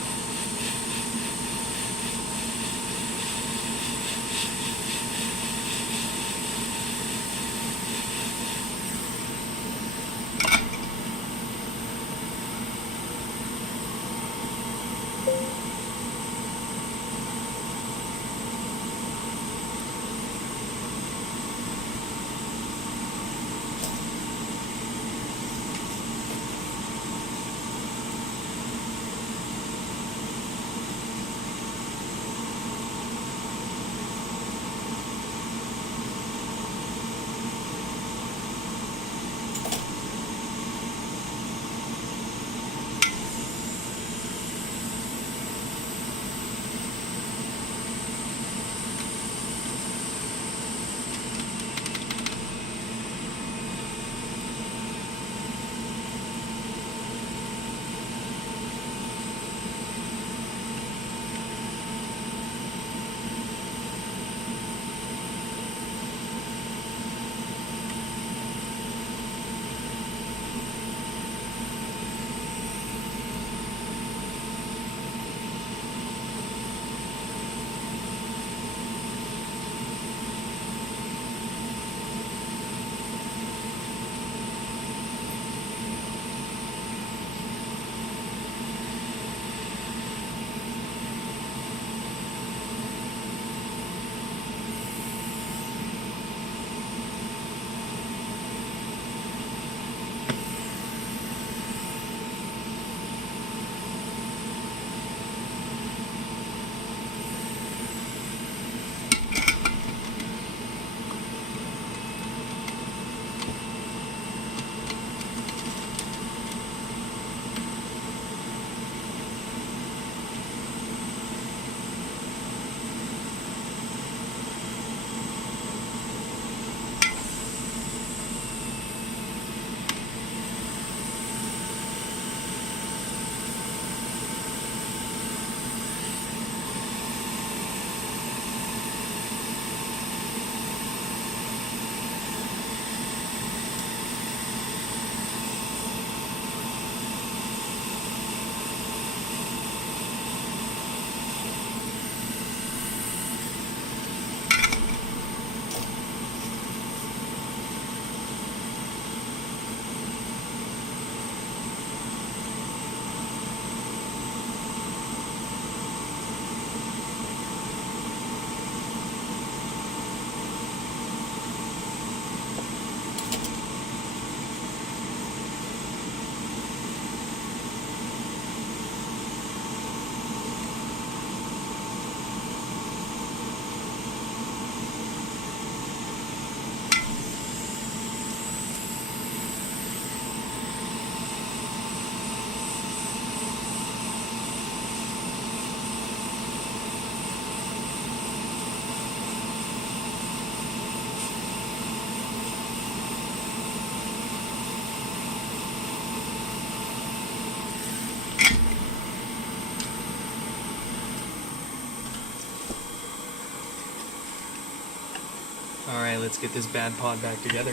Alright, let's get this bad pod back together.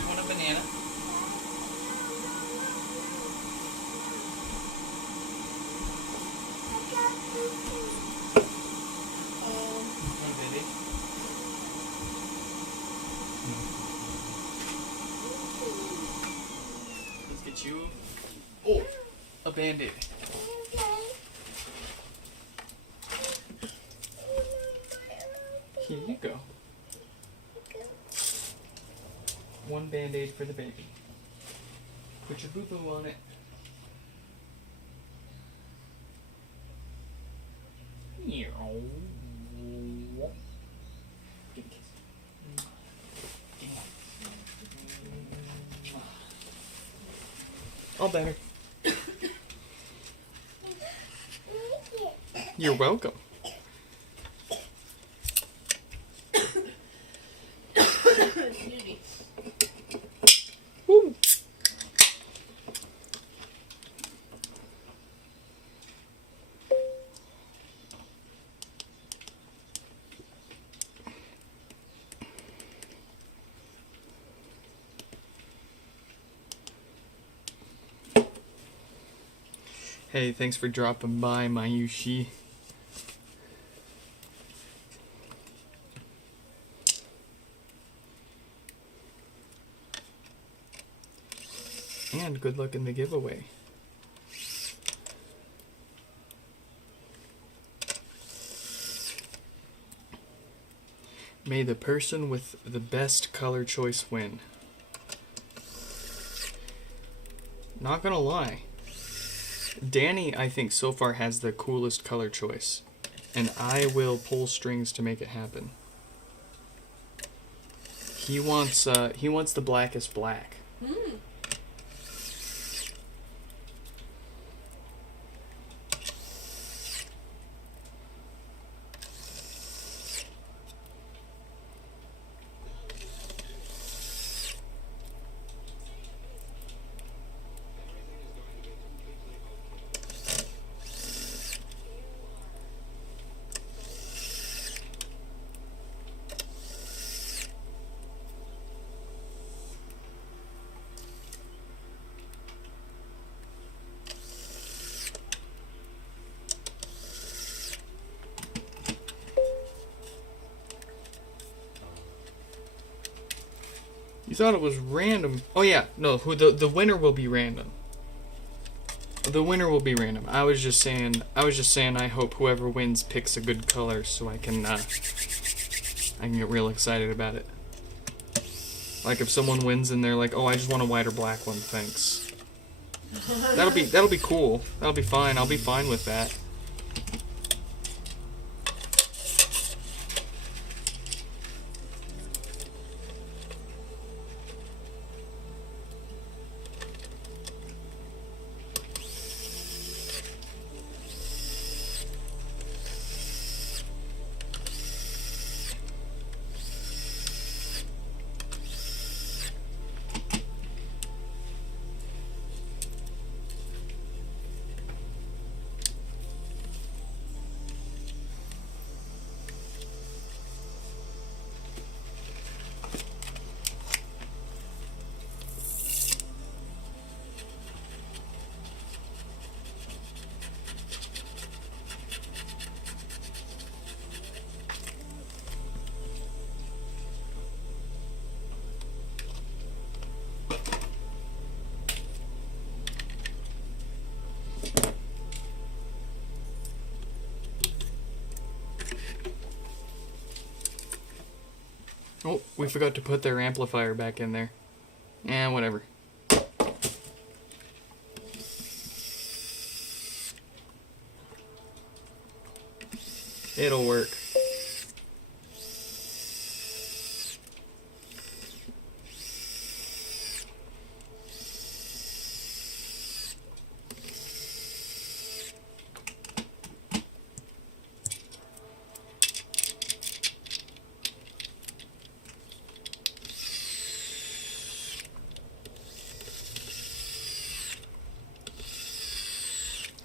You want a banana? Want a baby? Let's get you a Band-Aid. Here you go. One Band-Aid for the baby. Put your boo-boo on it. Give a kiss. All better. You're welcome. Excuse me. Woo. Hey, thanks for dropping by, Mayushi. And good luck in the giveaway. May the person with the best color choice win. Not gonna lie. Danny, I think, so far has the coolest color choice. And I will pull strings to make it happen. He wants the blackest black. You thought it was random. Oh yeah, no, the winner will be random. The winner will be random. I was just saying I hope whoever wins picks a good color so I can get real excited about it. Like if someone wins and they're like, "Oh, I just want a white or black one, thanks." That'll be cool. That'll be fine. I'll be fine with that. Oh, we forgot to put their amplifier back in there. Eh, whatever. It'll work.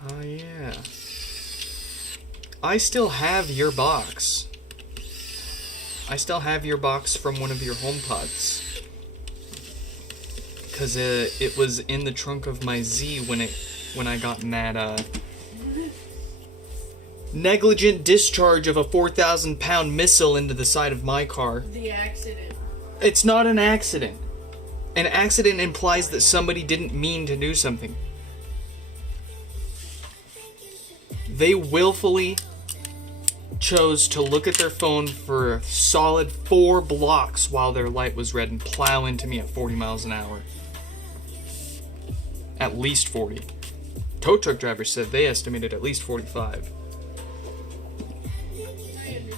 Oh, yeah. I still have your box. I still have your box from one of your HomePods. Because it was in the trunk of my Z when I got in that negligent discharge of a 4,000-pound missile into the side of my car. The accident. It's not an accident. An accident implies that somebody didn't mean to do something. They willfully chose to look at their phone for a solid 4 blocks while their light was red and plow into me at 40 miles an hour. At least 40. Tow truck driver said they estimated at least 45. I understand.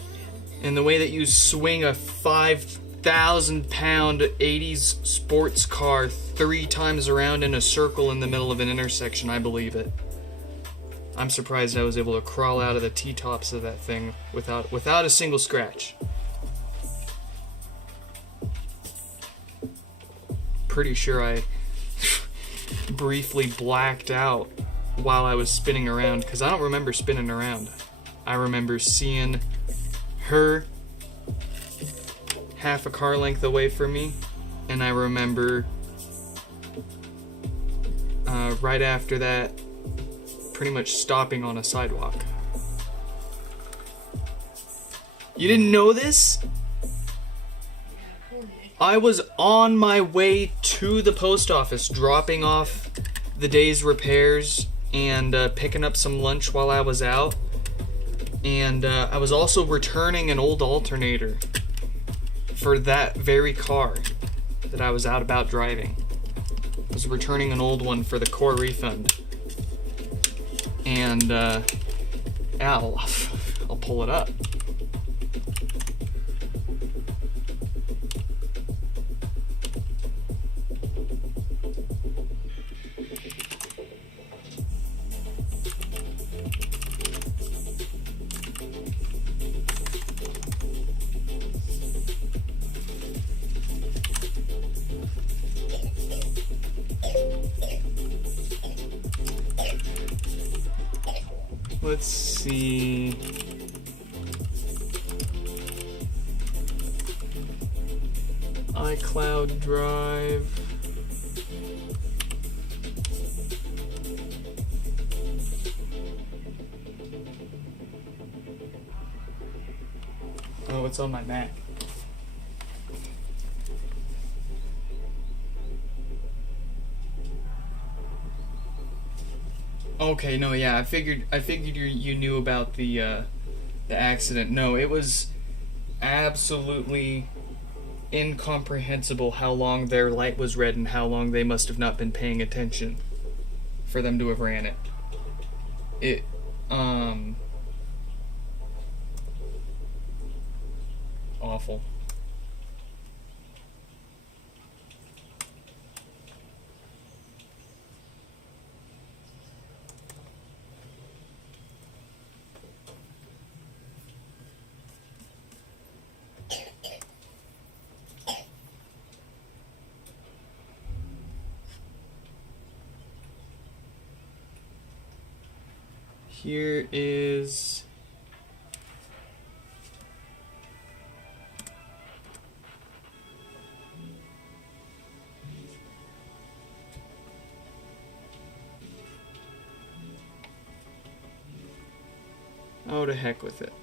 And the way that you swing a 5,000-pound 80s sports car 3 times around in a circle in the middle of an intersection, I believe it. I'm surprised I was able to crawl out of the T-tops of that thing without a single scratch. Pretty sure I briefly blacked out while I was spinning around, because I don't remember spinning around. I remember seeing her half a car length away from me, and I remember right after that pretty much stopping on a sidewalk. You didn't know this? I was on my way to the post office, dropping off the day's repairs and picking up some lunch while I was out. And I was also returning an old alternator for that very car that I was out about driving. I was returning an old one for the core refund. And I'll pull it up. Let's see. iCloud Drive. Oh, it's on my Mac. Okay, no, yeah, I figured you knew about the accident. No, it was absolutely incomprehensible how long their light was red and how long they must have not been paying attention for them to have ran it. Awful. Here is oh, to heck with it.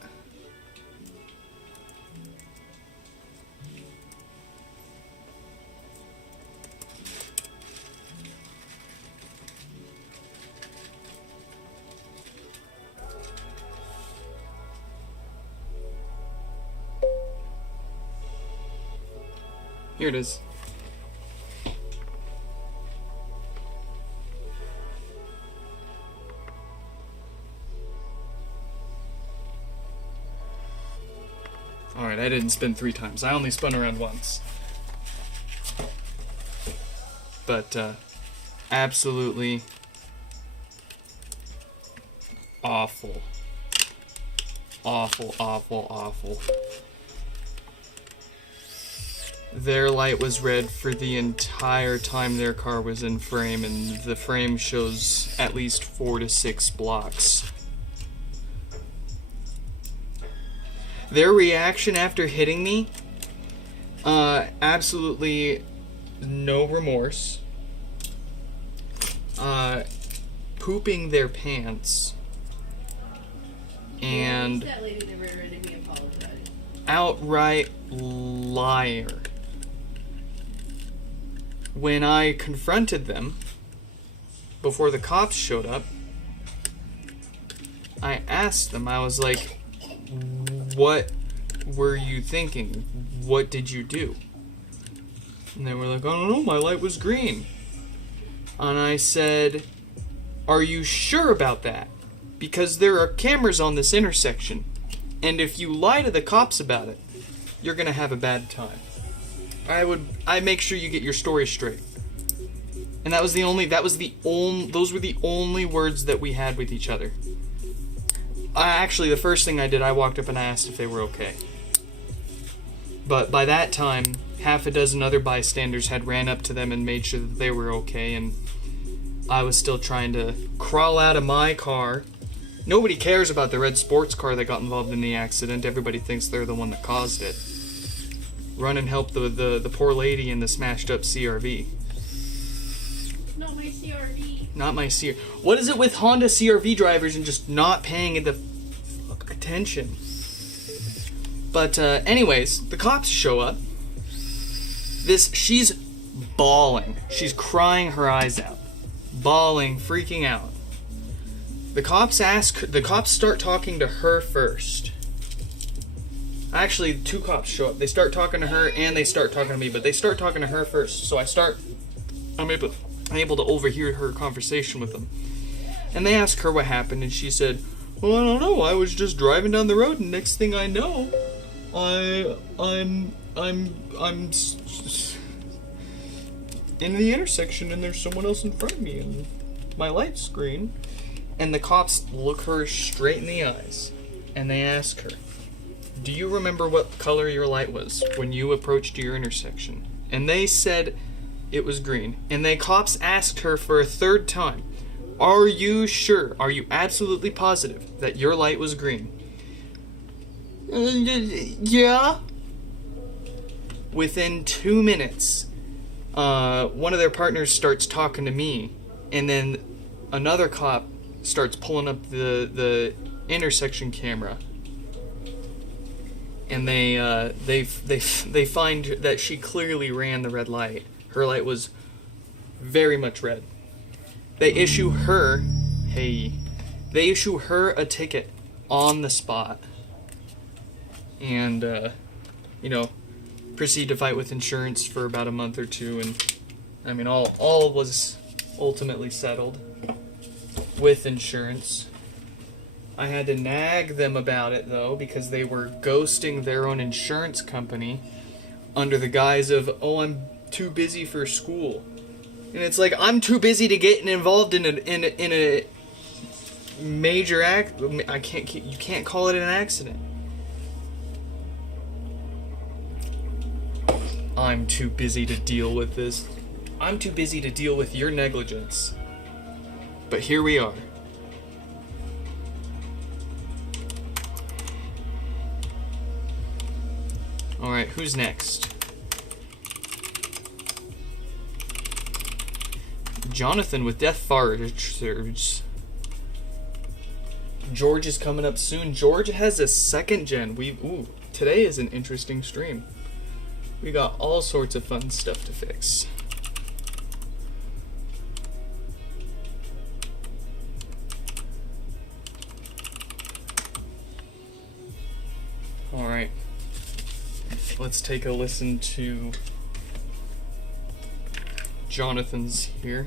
Here it is. Alright, I didn't spin 3 times. I only spun around once. But, absolutely awful. Awful, awful, awful. their light was red for the entire time their car was in frame, and the frame shows at least 4 to 6 blocks. Their reaction after hitting me, absolutely no remorse. Pooping their pants. And That lady never heard me apologize. outright liar. When I confronted them before the cops showed up, I asked them, I was like, what were you thinking? What did you do? And they were like, I don't know, my light was green. And I said, are you sure about that? Because there are cameras on this intersection, and if you lie to the cops about it, you're gonna have a bad time. I make sure you get your story straight. And those were the only words that we had with each other. Actually, the first thing I did, I walked up and I asked if they were okay. But by that time, half a dozen other bystanders had ran up to them and made sure that they were okay, and I was still trying to crawl out of my car. Nobody cares about the red sports car that got involved in the accident. Everybody thinks they're the one that caused it. Run and help the poor lady in the smashed up CRV. Not my CRV. Not my CRV. What is it with Honda CRV drivers and just not paying the fuck attention? But anyways, the cops show up. She's bawling. She's crying her eyes out. Bawling, freaking out. The cops start talking to her first. Actually, 2 cops show up. They start talking to her and they start talking to me, but they start talking to her first. So I'm able to overhear her conversation with them. And they ask her what happened, and she said, well, I don't know, I was just driving down the road, and next thing I know, I'm in the intersection, and there's someone else in front of me, and my light's green. And the cops look her straight in the eyes, and they ask her, do you remember what color your light was when you approached your intersection? And they said it was green. And the cops asked her for a 3rd time, are you sure? Are you absolutely positive that your light was green? Yeah. Within 2 minutes, one of their partners starts talking to me, and then another cop starts pulling up the intersection camera, and they find that she clearly ran the red light. Her light was very much red. They issue her a ticket on the spot, and proceed to fight with insurance for about a month or 2, and I mean all was ultimately settled with insurance. I had to nag them about it though, because they were ghosting their own insurance company under the guise of, oh, I'm too busy for school. And it's like, I'm too busy to get involved in a major you can't call it an accident. I'm too busy to deal with this. I'm too busy to deal with your negligence. But here we are. Alright, who's next? Jonathan with Death Farge. George is coming up soon. George has a 2nd gen. Today is an interesting stream. We got all sorts of fun stuff to fix. Alright. Let's take a listen to Jonathan's here.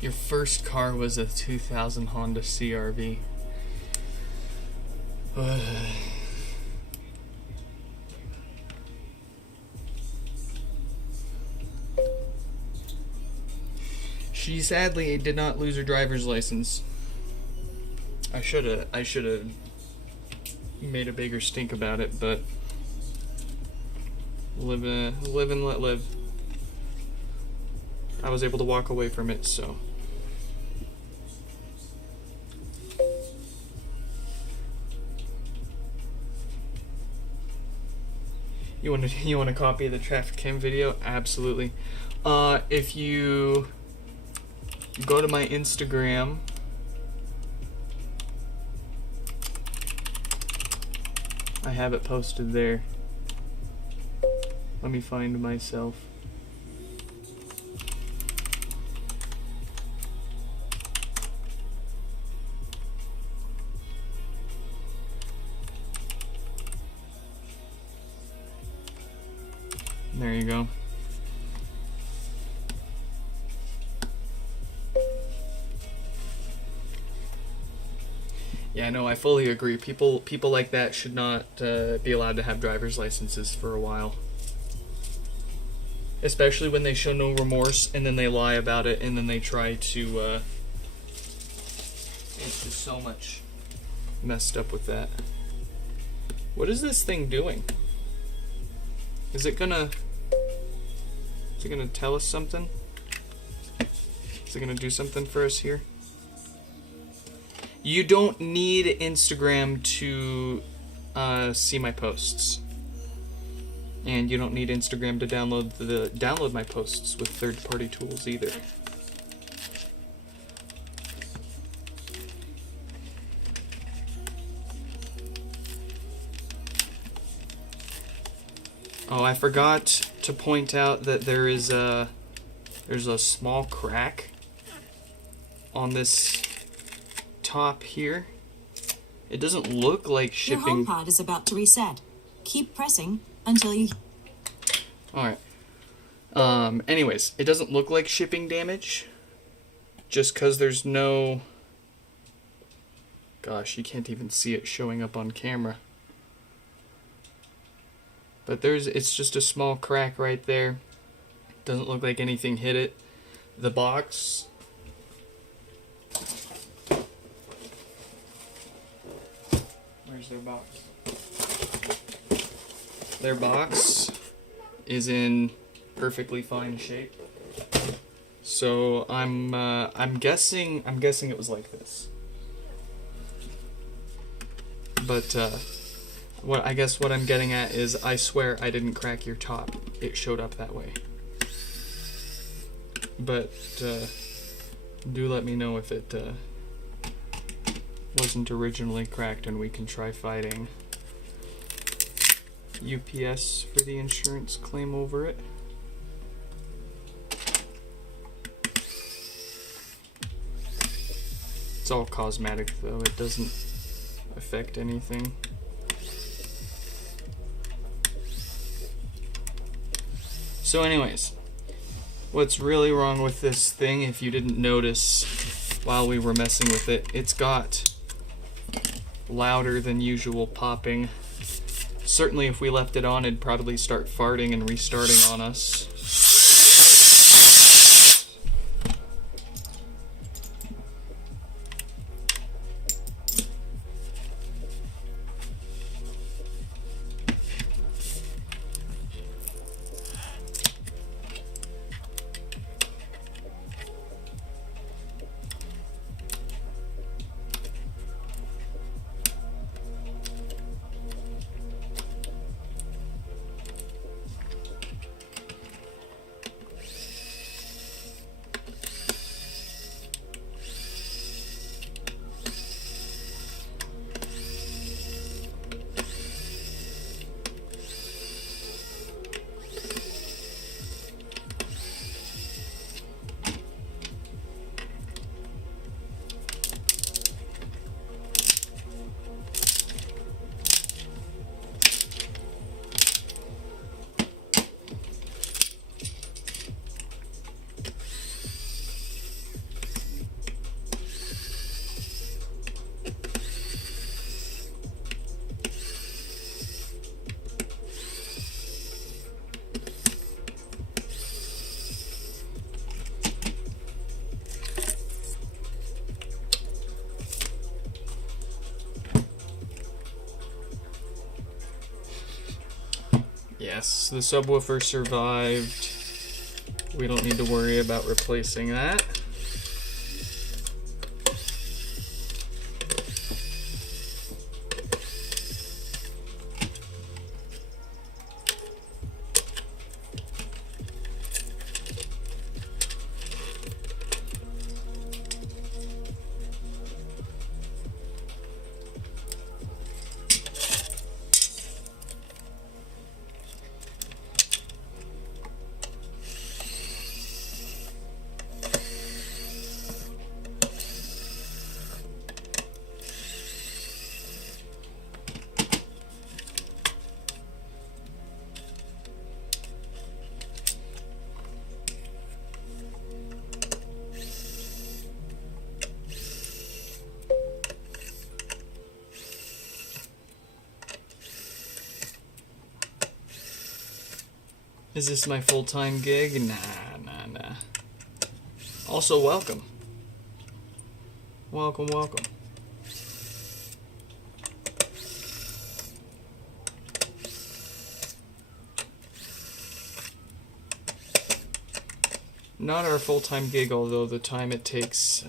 Your first car was a 2000 Honda CRV. She sadly did not lose her driver's license. I should have made a bigger stink about it, but live and let live. I was able to walk away from it, so. You want a copy of the traffic cam video? Absolutely. If you go to my Instagram, I have it posted there. Let me find myself. There you go. Yeah, no, I fully agree. People like that should not be allowed to have driver's licenses for a while. Especially when they show no remorse and then they lie about it and then they try to... It's just so much messed up with that. What is this thing doing? Is it gonna tell us something? Is it gonna do something for us here? You don't need Instagram to see my posts, and you don't need Instagram to download my posts with third-party tools either. Oh, I forgot to point out that there's a small crack on this top here. It doesn't look like shipping. Your HomePod is about to reset. Keep pressing until you... Alright. Anyways, it doesn't look like shipping damage. Just because there's no... Gosh, you can't even see it showing up on camera. But it's just a small crack right there. Doesn't look like anything hit it. The box... Where's their box? Their box is in perfectly fine shape. So I'm guessing it was like this. But what I'm getting at is I swear I didn't crack your top. It showed up that way. But do let me know if it wasn't originally cracked and we can try fighting UPS for the insurance claim over it. It's all cosmetic though, it doesn't affect anything. So anyways, what's really wrong with this thing, if you didn't notice while we were messing with it, it's got louder than usual popping. Certainly if we left it on, it'd probably start farting and restarting on us. Yes, the subwoofer survived. We don't need to worry about replacing that. Is this my full-time gig? Nah. Also, welcome. Welcome. Not our full-time gig, although the time it takes,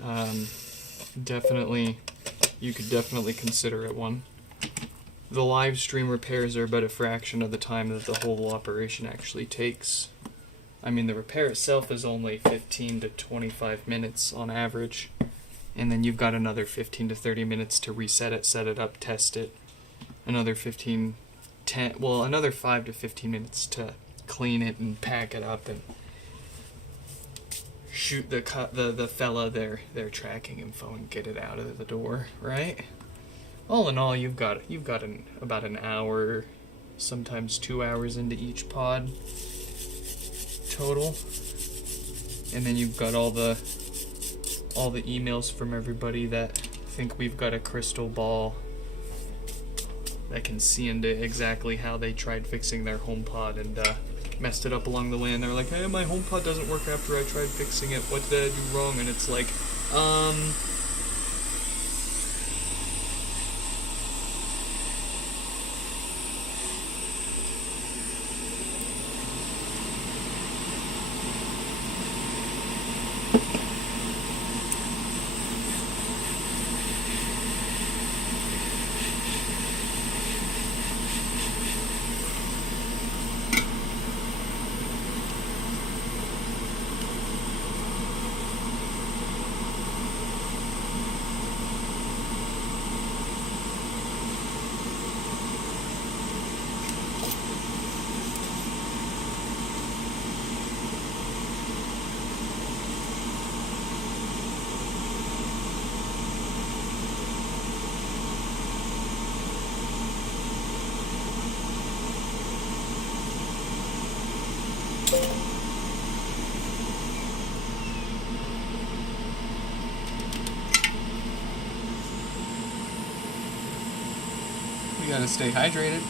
you could definitely consider it one. The live stream repairs are but a fraction of the time that the whole operation actually takes. I mean, the repair itself is only 15 to 25 minutes on average, and then you've got another 15 to 30 minutes to reset it, set it up, test it. Another 5 to 15 minutes to clean it and pack it up and shoot the fella their tracking info and get it out of the door, right? All in all, you've got about an hour, sometimes 2 hours into each pod total, and then you've got all the emails from everybody that think we've got a crystal ball that can see into exactly how they tried fixing their HomePod and messed it up along the way, and they're like, hey, my HomePod doesn't work after I tried fixing it, what did I do wrong? And it's like, we gotta stay hydrated.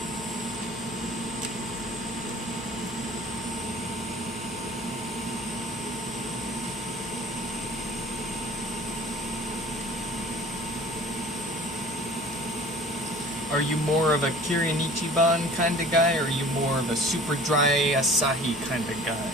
Are you more of a Kirin Ichiban kind of guy, or are you more of a super dry Asahi kind of guy?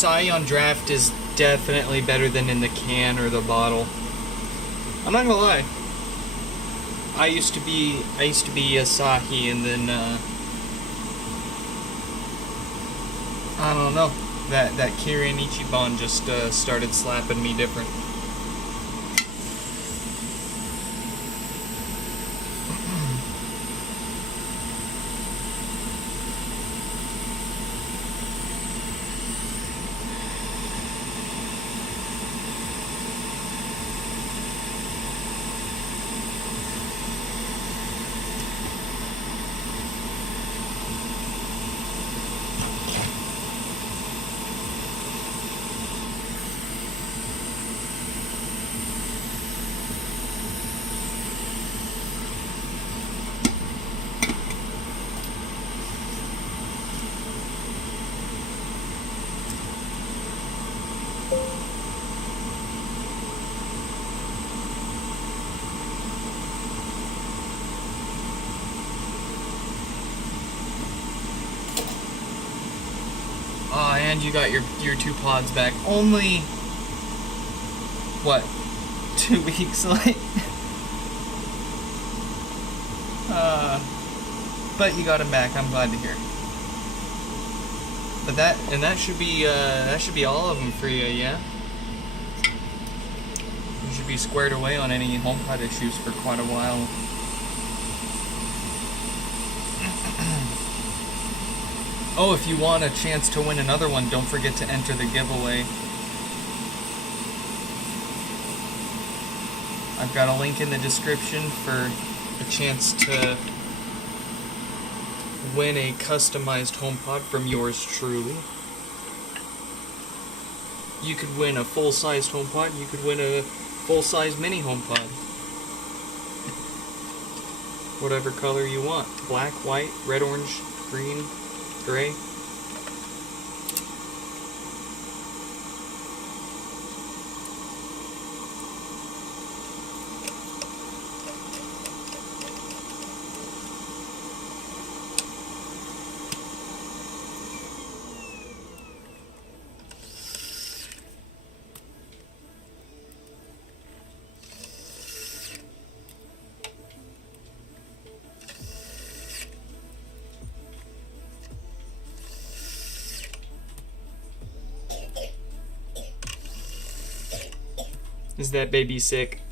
acai on draft is definitely better than in the can or the bottle. I'm not gonna lie. I used to be Asahi, and then I don't know. That Kirin Ichiban just started slapping me different. And you got your 2 pods back. Only, what, 2 weeks late? But you got them back. I'm glad to hear. But that should be all of them for you, yeah? You should be squared away on any HomePod issues for quite a while. Oh, if you want a chance to win another one, don't forget to enter the giveaway. I've got a link in the description for a chance to win a customized HomePod from yours truly. You could win a full-sized HomePod, you could win a full-size mini HomePod. Whatever color you want. Black, white, red, orange, green, gray. Is that baby sick?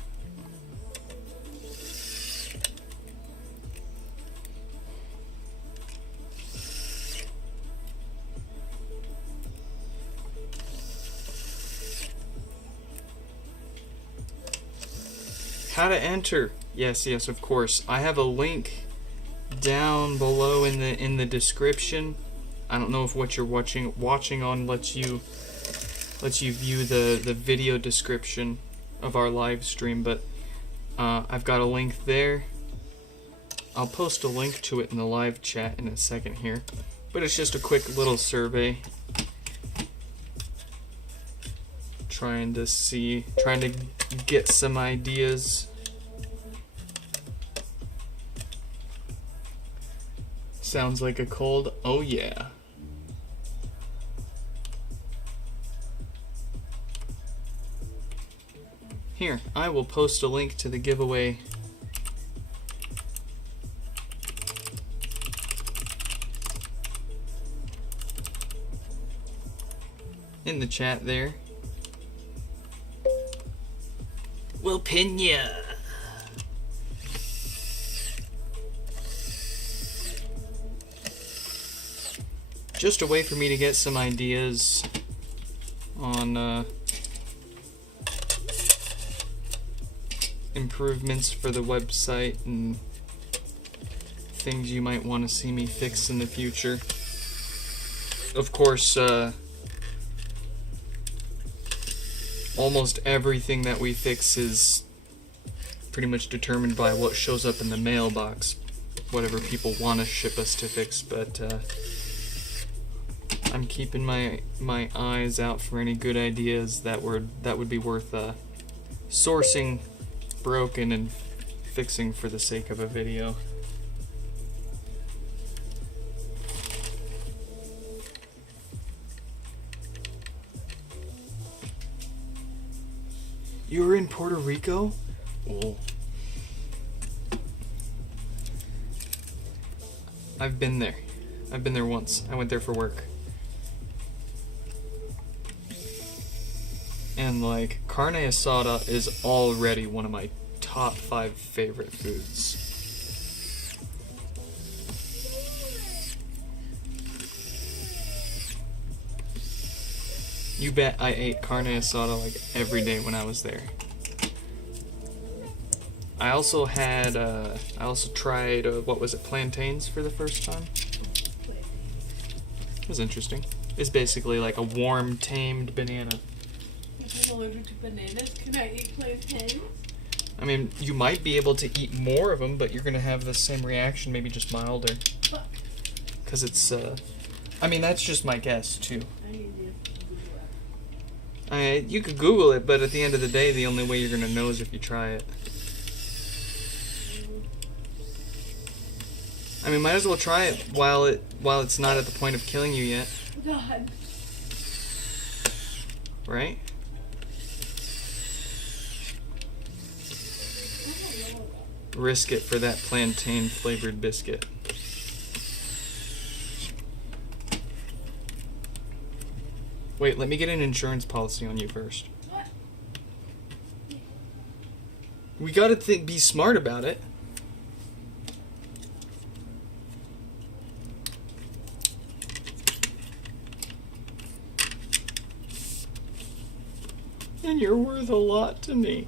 How to enter? Yes, of course. I have a link down below in the description. I don't know if what you're watching on lets you view the video description of our live stream, but I've got a link there. I'll post a link to it in the live chat in a second here, but it's just a quick little survey trying to get some ideas. Sounds like a cold. Oh yeah. Here, I will post a link to the giveaway in the chat there. We'll pin ya. Just a way for me to get some ideas on improvements for the website and things you might want to see me fix in the future. Of course, almost everything that we fix is pretty much determined by what shows up in the mailbox, whatever people want to ship us to fix, but I'm keeping my eyes out for any good ideas that would be worth sourcing broken and fixing for the sake of a video. You were in Puerto Rico? Oh. I've been there. I've been there once. I went there for work. And like, carne asada is already one of my top 5 favorite foods. You bet I ate carne asada like every day when I was there. I also had, I also tried, what was it, plantains for the first time. It was interesting. It's basically like a warm, tamed banana. I'm allergic to bananas. Can I eat plantains? I mean, you might be able to eat more of them, but you're gonna have the same reaction, maybe just milder. Because it's, I mean, that's just my guess, too. I need to Google that. You could Google it, but at the end of the day, the only way you're gonna know is if you try it. I mean, might as well try it while it's not at the point of killing you yet. God. Right? Risk it for that plantain flavored biscuit. Wait, let me get an insurance policy on you first. What? We gotta be smart about it. And you're worth a lot to me.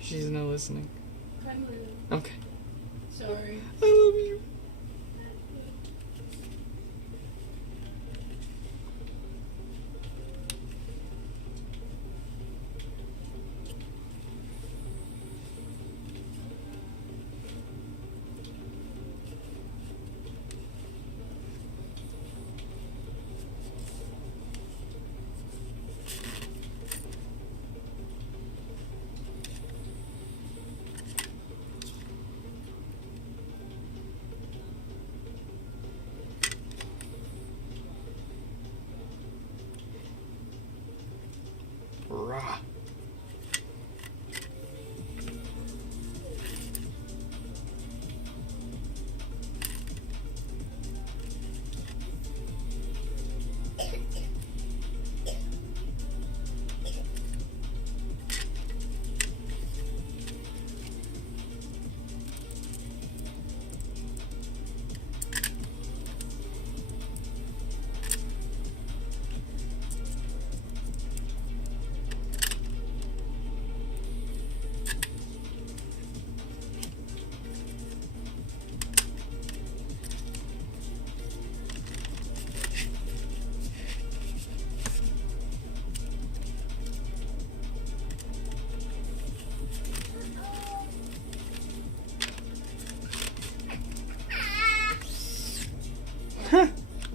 She's not listening. I'm leaving. Okay. Sorry. I love you. Rah.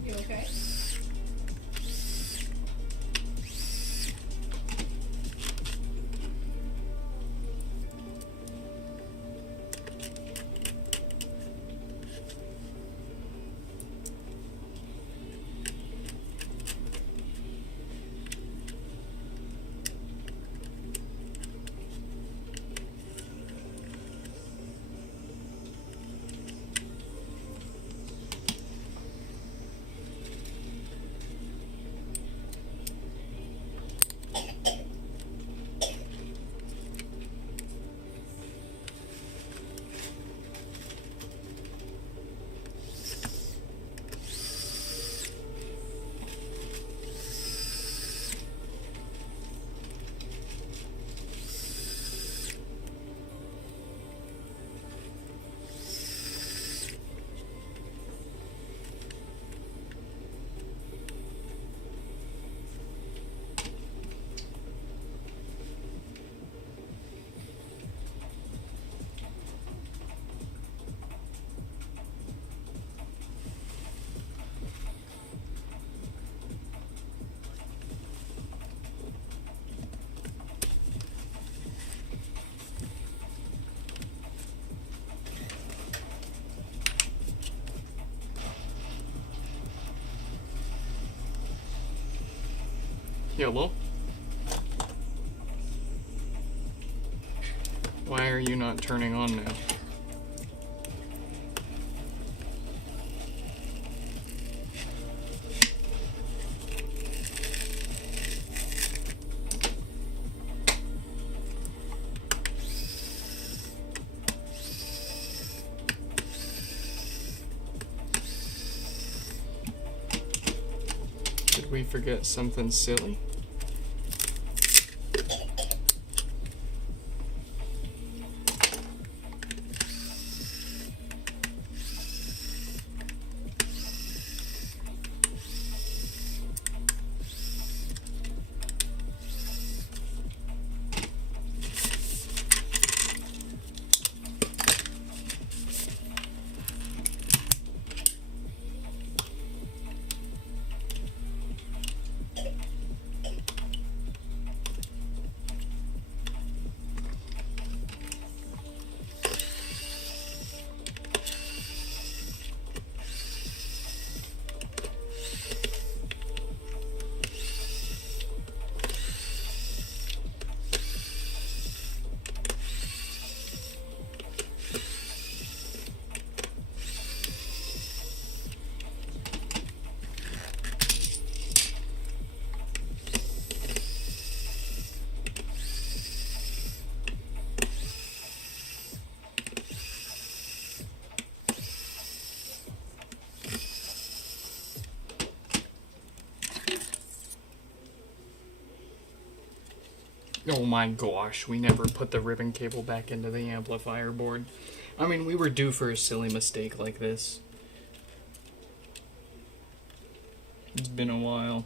You okay? Hello? Why are you not turning on now? Did we forget something silly? Oh my gosh, we never put the ribbon cable back into the amplifier board. I mean, we were due for a silly mistake like this. It's been a while.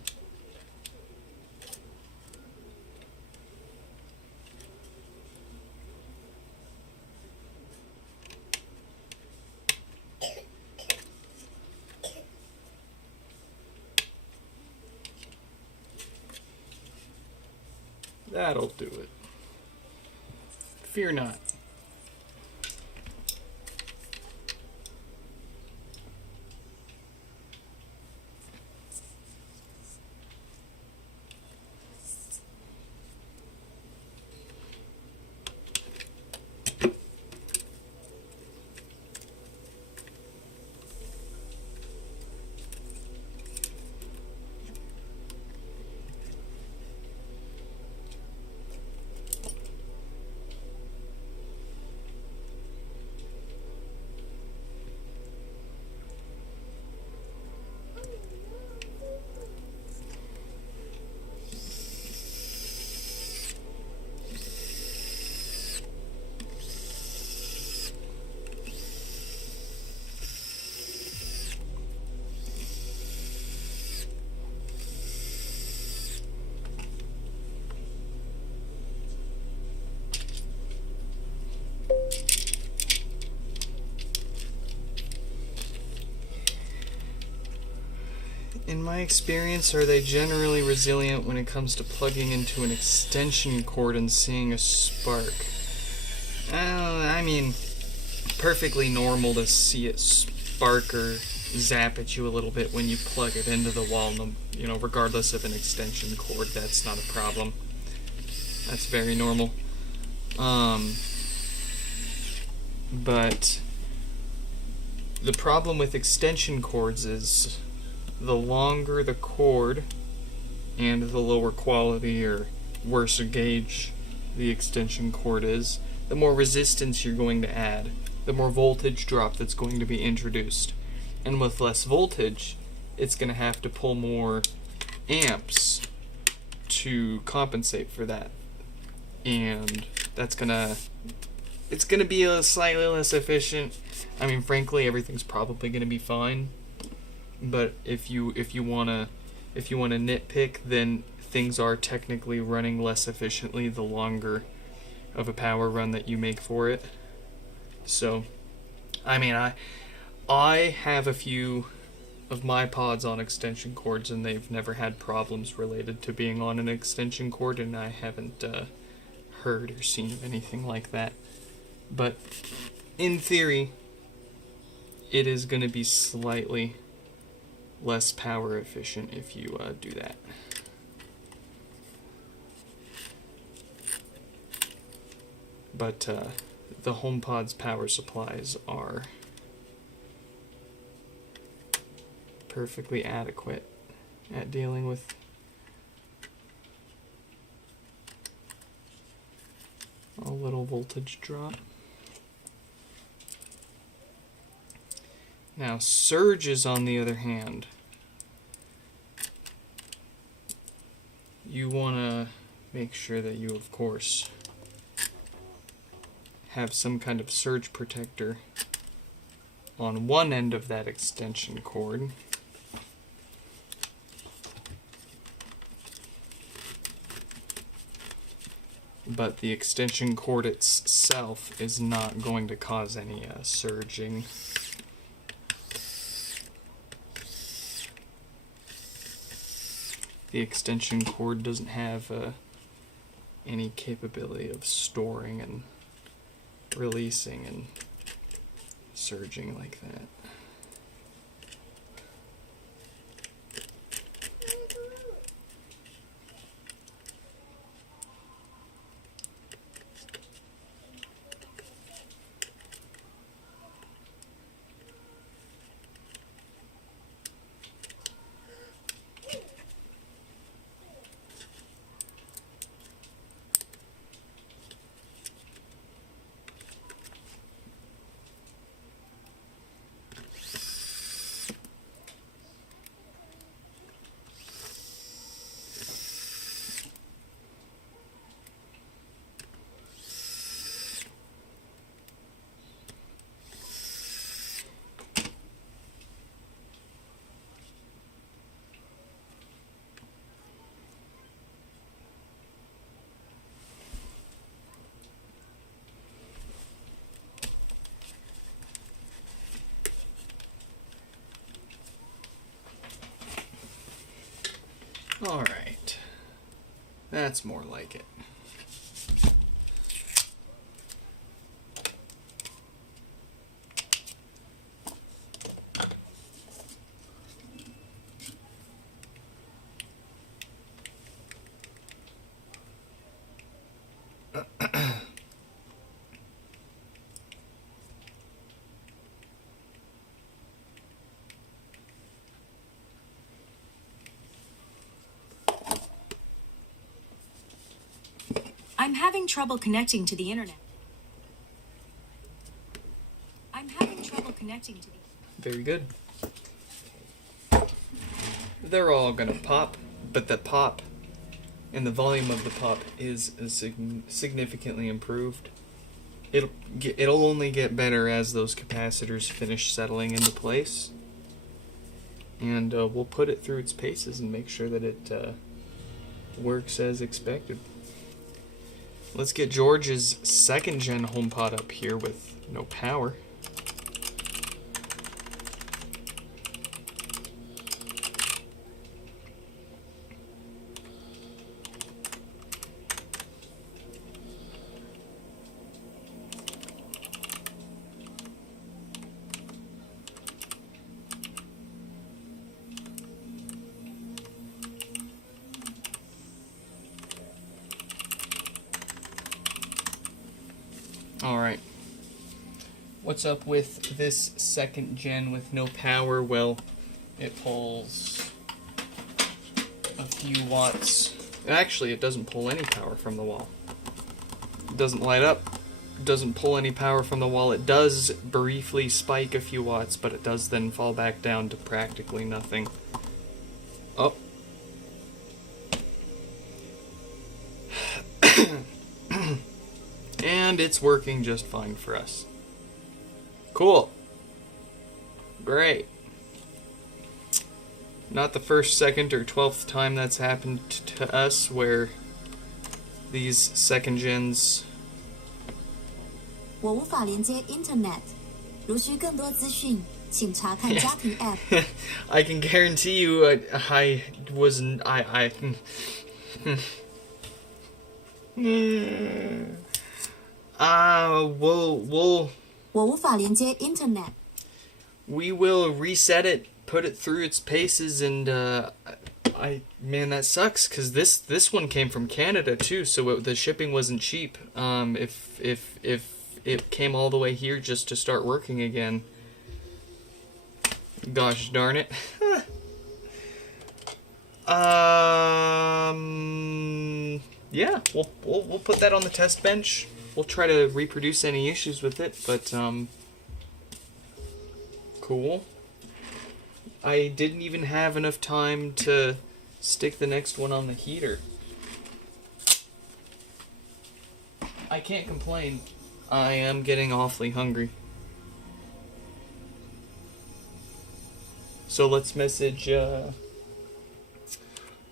That'll do it. Fear not. In my experience, are they generally resilient when it comes to plugging into an extension cord and seeing a spark? I mean, perfectly normal to see it spark or zap at you a little bit when you plug it into the wall, you know, regardless of an extension cord. That's not a problem. That's very normal. But the problem with extension cords is the longer the cord and the lower quality or worse gauge the extension cord is, the more resistance you're going to add, the more voltage drop that's going to be introduced. And with less voltage, it's going to have to pull more amps to compensate for that. And it's going to be a slightly less efficient. I mean, frankly, everything's probably going to be fine. But if you wanna nitpick, then things are technically running less efficiently the longer of a power run that you make for it. So, I mean, I have a few of my pods on extension cords, and they've never had problems related to being on an extension cord, and I haven't heard or seen of anything like that. But in theory, it is going to be slightly less power efficient if you do that. but the HomePod's power supplies are perfectly adequate at dealing with a little voltage drop. Now, surges, on the other hand, you want to make sure that you, of course, have some kind of surge protector on one end of that extension cord. But the extension cord itself is not going to cause any surging. The extension cord doesn't have any capability of storing and releasing and surging like that. Alright, that's more like it. I'm having trouble connecting to the internet. I'm having trouble connecting to the... Very good. They're all gonna pop, but the pop and the volume of the pop is significantly improved. It'll only get better as those capacitors finish settling into place. And we'll put it through its paces and make sure that it works as expected. Let's get George's 2nd gen HomePod up here with no power. Alright, what's up with this 2nd gen with no power? Well, it pulls a few watts. Actually, it doesn't pull any power from the wall. It doesn't light up, it doesn't pull any power from the wall. It does briefly spike a few watts, but it does then fall back down to practically nothing. Oh. And it's working just fine for us. Cool. Great. Not the first, second, or 12th time that's happened to us where these 2nd gens... 我无法连接 Internet。如需更多资讯，请查看家庭 App。I can guarantee you, I wasn't. We'll. 我无法连接 Internet。 We will reset it, put it through its paces, and Man, that sucks, because this one came from Canada too, so the shipping wasn't cheap. If it came all the way here just to start working again, gosh darn it. Yeah, we'll put that on the test bench. We'll try to reproduce any issues with it, but cool. I didn't even have enough time to stick the next one on the heater. I can't complain. I am getting awfully hungry. So let's message,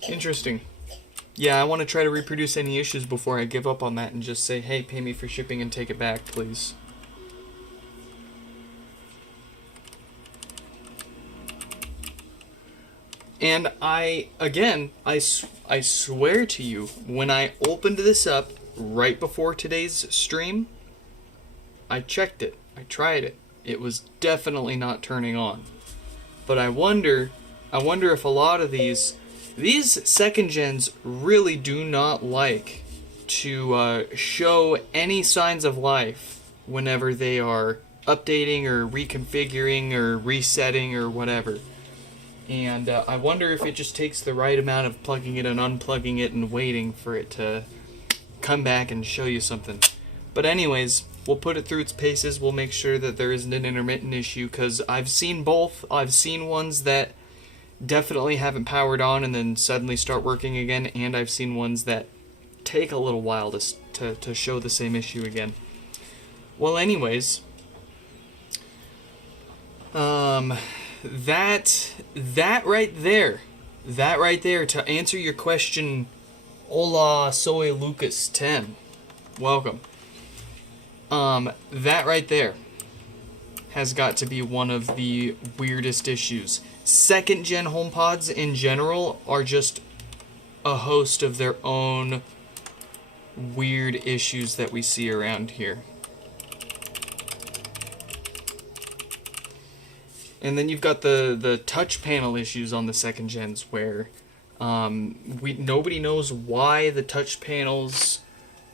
interesting. Yeah, I want to try to reproduce any issues before I give up on that and just say, hey, pay me for shipping and take it back, please. And I swear to you, when I opened this up right before today's stream, I checked it. I tried it. It was definitely not turning on. But I wonder if a lot of these second gens really do not like to show any signs of life whenever they are updating or reconfiguring or resetting or whatever. And I wonder if it just takes the right amount of plugging it and unplugging it and waiting for it to come back and show you something. But anyways, we'll put it through its paces. We'll make sure that there isn't an intermittent issue, because I've seen both. I've seen ones that definitely haven't powered on and then suddenly start working again, and I've seen ones that take a little while to show the same issue again. Well, anyways, that right there, to answer your question, hola, soy Lucas 10, welcome. That right there has got to be one of the weirdest issues. Second gen HomePods in general are just a host of their own weird issues that we see around here. And then you've got the touch panel issues on the second gens, where nobody knows why the touch panels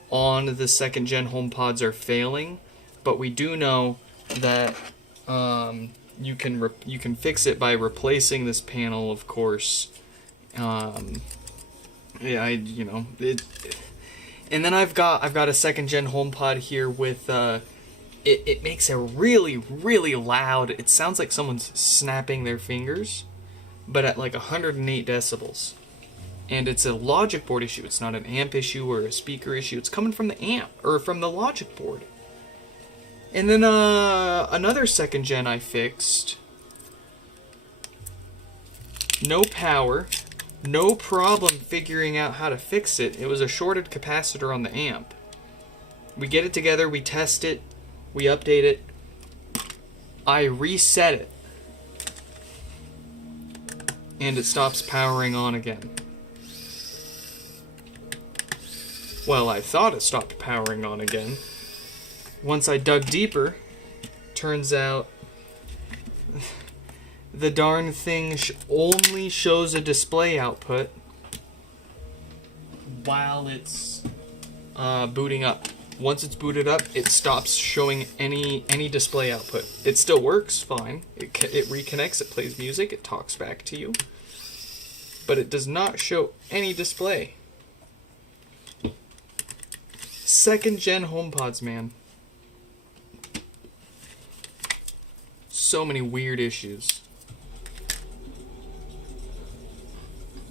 on the second gen HomePods are failing, but we do know that you can fix it by replacing this panel, of course. And then I've got a second gen HomePod here with it makes a really, really loud, it sounds like someone's snapping their fingers, but at like 108 decibels. And it's a logic board issue. It's not an amp issue or a speaker issue. It's coming from the amp, or from the logic board. And then another second gen I fixed. No power. No problem figuring out how to fix it. It was a shorted capacitor on the amp. We get it together, we test it, we update it. I reset it. And it stops powering on again. Well, I thought it stopped powering on again. Once I dug deeper, turns out the darn thing only shows a display output while it's booting up. Once it's booted up, it stops showing any display output. It still works fine. It reconnects, it plays music, it talks back to you. But it does not show any display. Second gen HomePods, man. So many weird issues.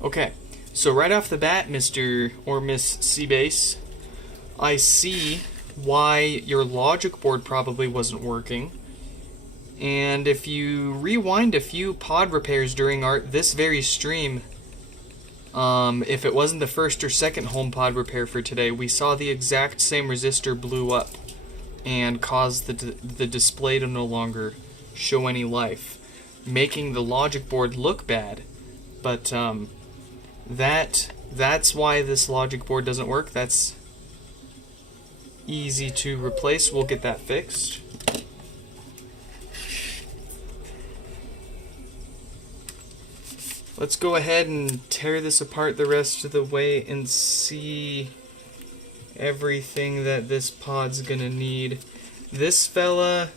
Okay, so right off the bat, Mr. or Miss Seabase, I see why your logic board probably wasn't working. And if you rewind a few pod repairs during this very stream, if it wasn't the first or second HomePod repair for today, we saw the exact same resistor blew up and caused the display to no longer show any life, making the logic board look bad. But that's why this logic board doesn't work. That's easy to replace. We'll get that fixed. let's go ahead and tear this apart the rest of the way and see everything that this pod's gonna need. This fella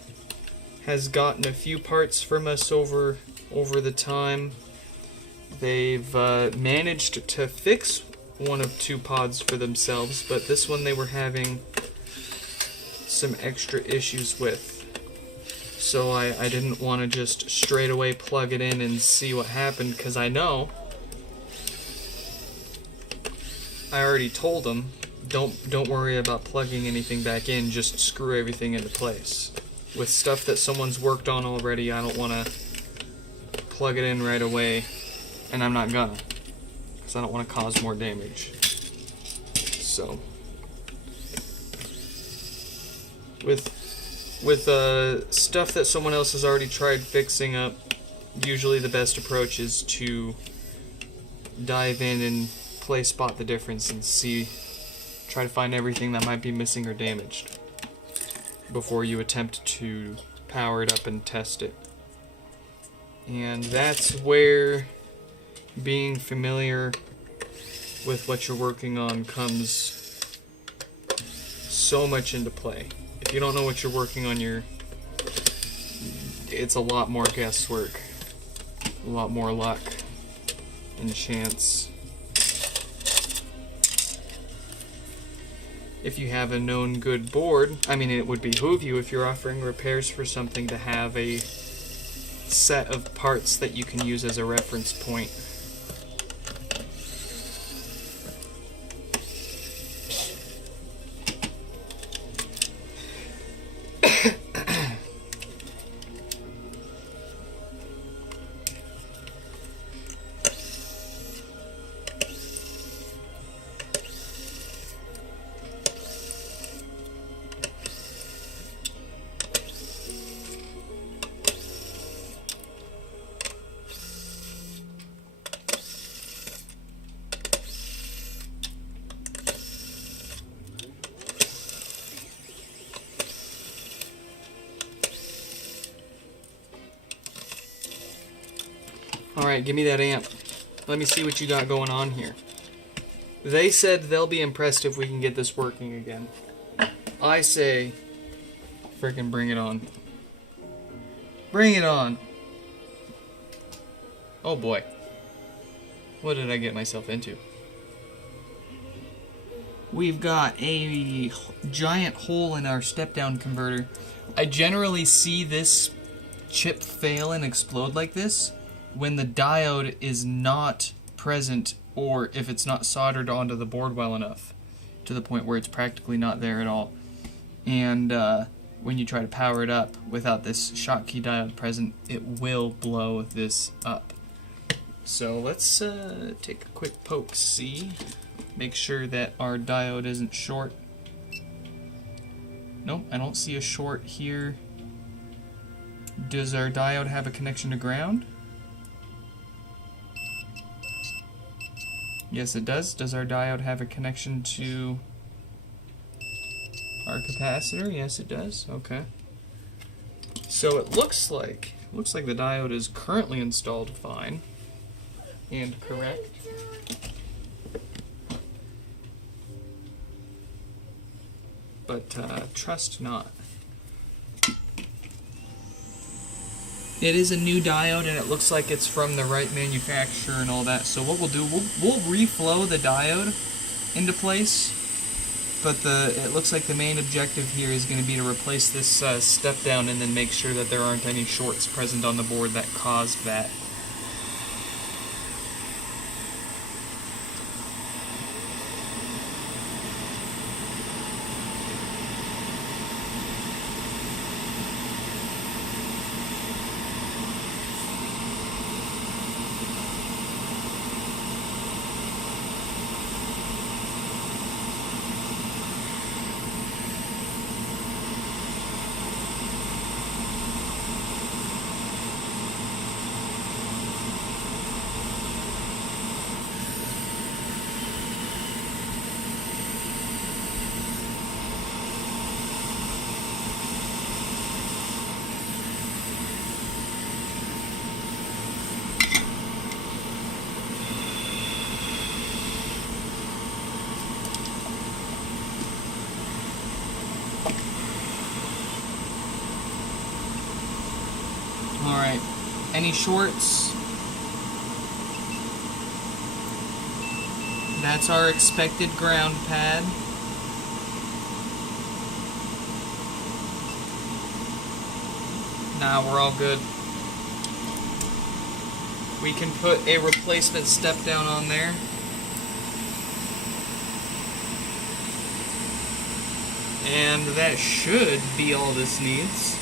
has gotten a few parts from us over the time. They've managed to fix one of two pods for themselves, but this one they were having some extra issues with. So I didn't want to just straight away plug it in and see what happened, because I know I already told them, don't worry about plugging anything back in, just screw everything into place. With stuff that someone's worked on already, I don't want to plug it in right away, and I'm not gonna, because I don't want to cause more damage. So with stuff that someone else has already tried fixing up, usually the best approach is to dive in and play spot the difference and try to find everything that might be missing or damaged before you attempt to power it up and test it. And that's where being familiar with what you're working on comes so much into play. If you don't know what you're working on, it's a lot more guesswork, a lot more luck and chance. If you have a known good board, I mean, it would behoove you, if you're offering repairs for something, to have a set of parts that you can use as a reference point. Alright, give me that amp. Let me see what you got going on here. They said they'll be impressed if we can get this working again. I say, frickin' bring it on. Bring it on! Oh boy. What did I get myself into? We've got a giant hole in our step-down converter. I generally see this chip fail and explode like this when the diode is not present, or if it's not soldered onto the board well enough to the point where it's practically not there at all. And when you try to power it up without this Schottky diode present, it will blow this up. So let's take a quick poke, see, make sure that our diode isn't short. Nope, I don't see a short here. Does our diode have a connection to ground? Yes, it does. Does our diode have a connection to our capacitor? Yes, it does. Okay. So it looks like the diode is currently installed fine and correct. But trust not. It is a new diode, and it looks like it's from the right manufacturer and all that. So what we'll do, we'll reflow the diode into place. But it looks like the main objective here is going to be to replace this step down and then make sure that there aren't any shorts present on the board that caused that. Alright, any shorts? That's our expected ground pad. Nah, we're all good. We can put a replacement step down on there. And that should be all this needs.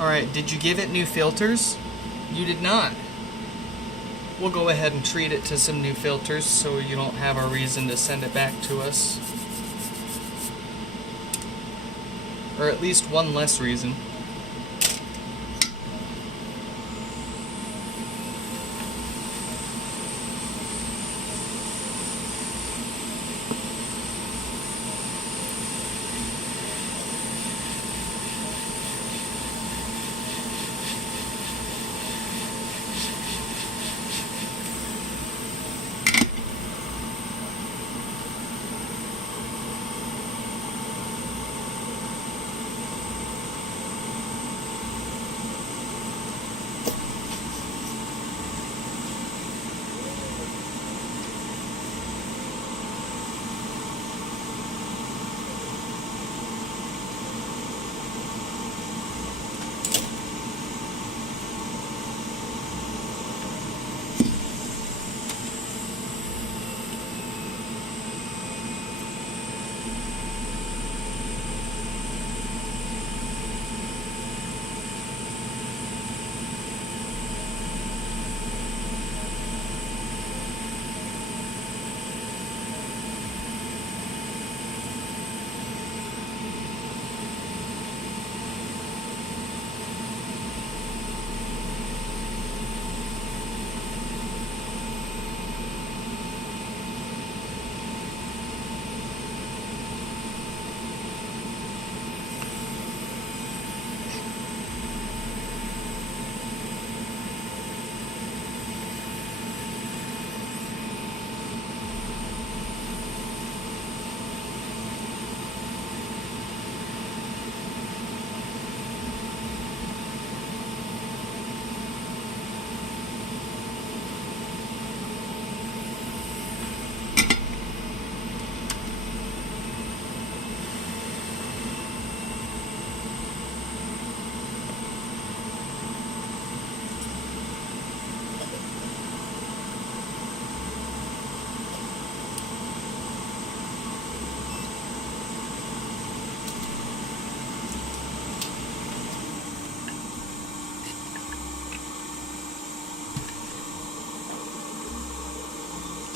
Alright, did you give it new filters? You did not. We'll go ahead and treat it to some new filters so you don't have a reason to send it back to us. Or at least one less reason.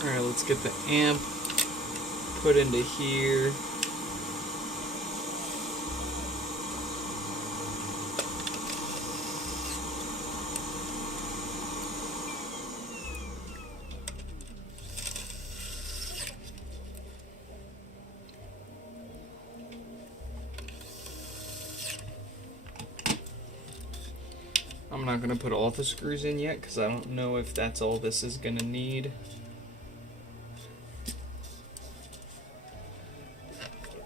Alright, let's get the amp put into here. I'm not going to put all the screws in yet because I don't know if that's all this is going to need.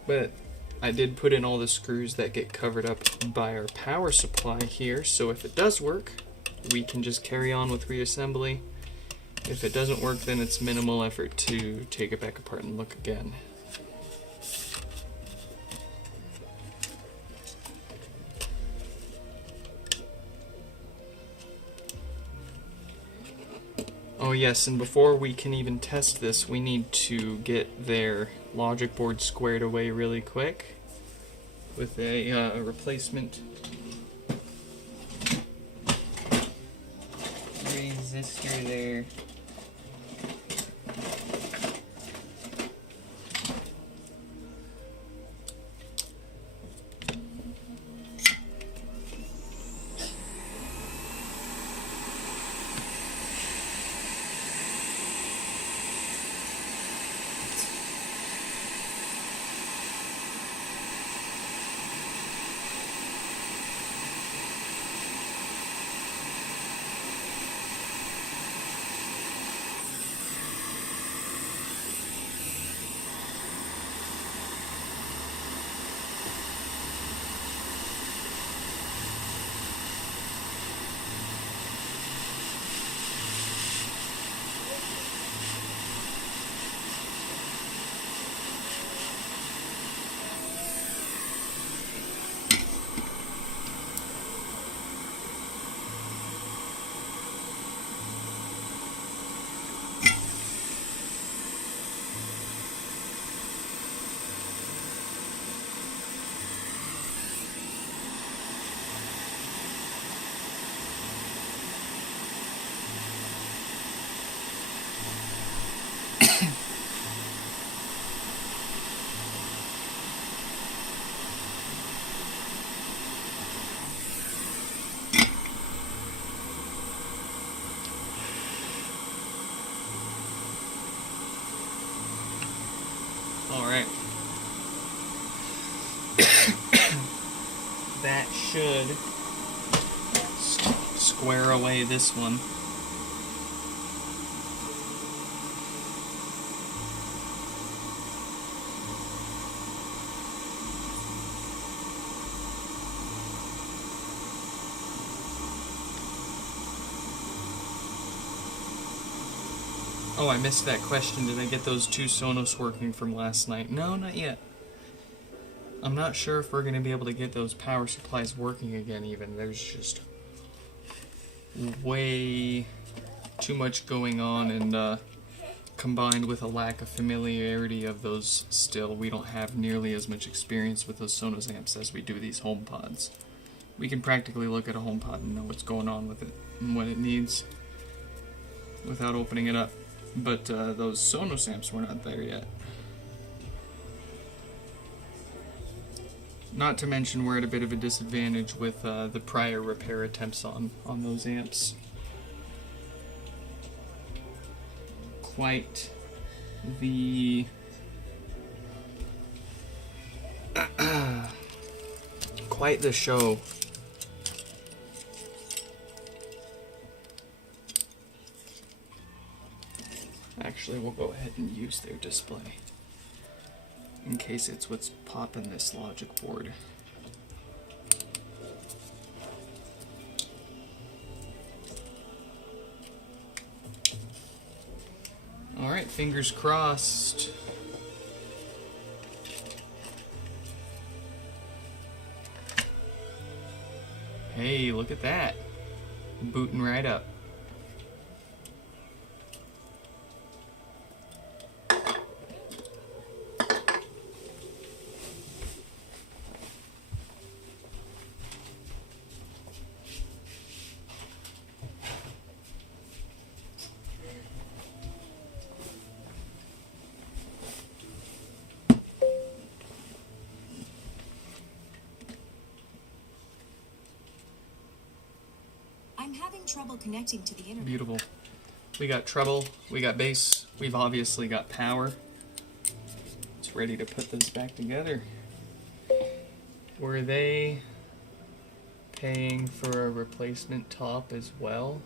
But I did put in all the screws that get covered up by our power supply here, so if it does work, we can just carry on with reassembly. If it doesn't work, then it's minimal effort to take it back apart and look again. Oh yes, and before we can even test this, we need to get their logic board squared away really quick with a replacement resistor there. Alright. That should square away this one. Oh, I missed that question. Did I get those two Sonos working from last night? No, not yet. I'm not sure if we're going to be able to get those power supplies working again even. There's just way too much going on, and combined with a lack of familiarity of those still, we don't have nearly as much experience with those Sonos amps as we do these HomePods. We can practically look at a HomePod and know what's going on with it and what it needs without opening it up. But those Sonos amps were not there yet. Not to mention we're at a bit of a disadvantage with the prior repair attempts on those amps. Quite the quite the show. Actually, we'll go ahead and use their display in case it's what's popping this logic board. Alright, fingers crossed. Hey, look at that. Booting right up. I'm having trouble connecting to the internet. Beautiful. We got treble, we got bass, we've obviously got power. It's ready to put this back together. Were they paying for a replacement top as well?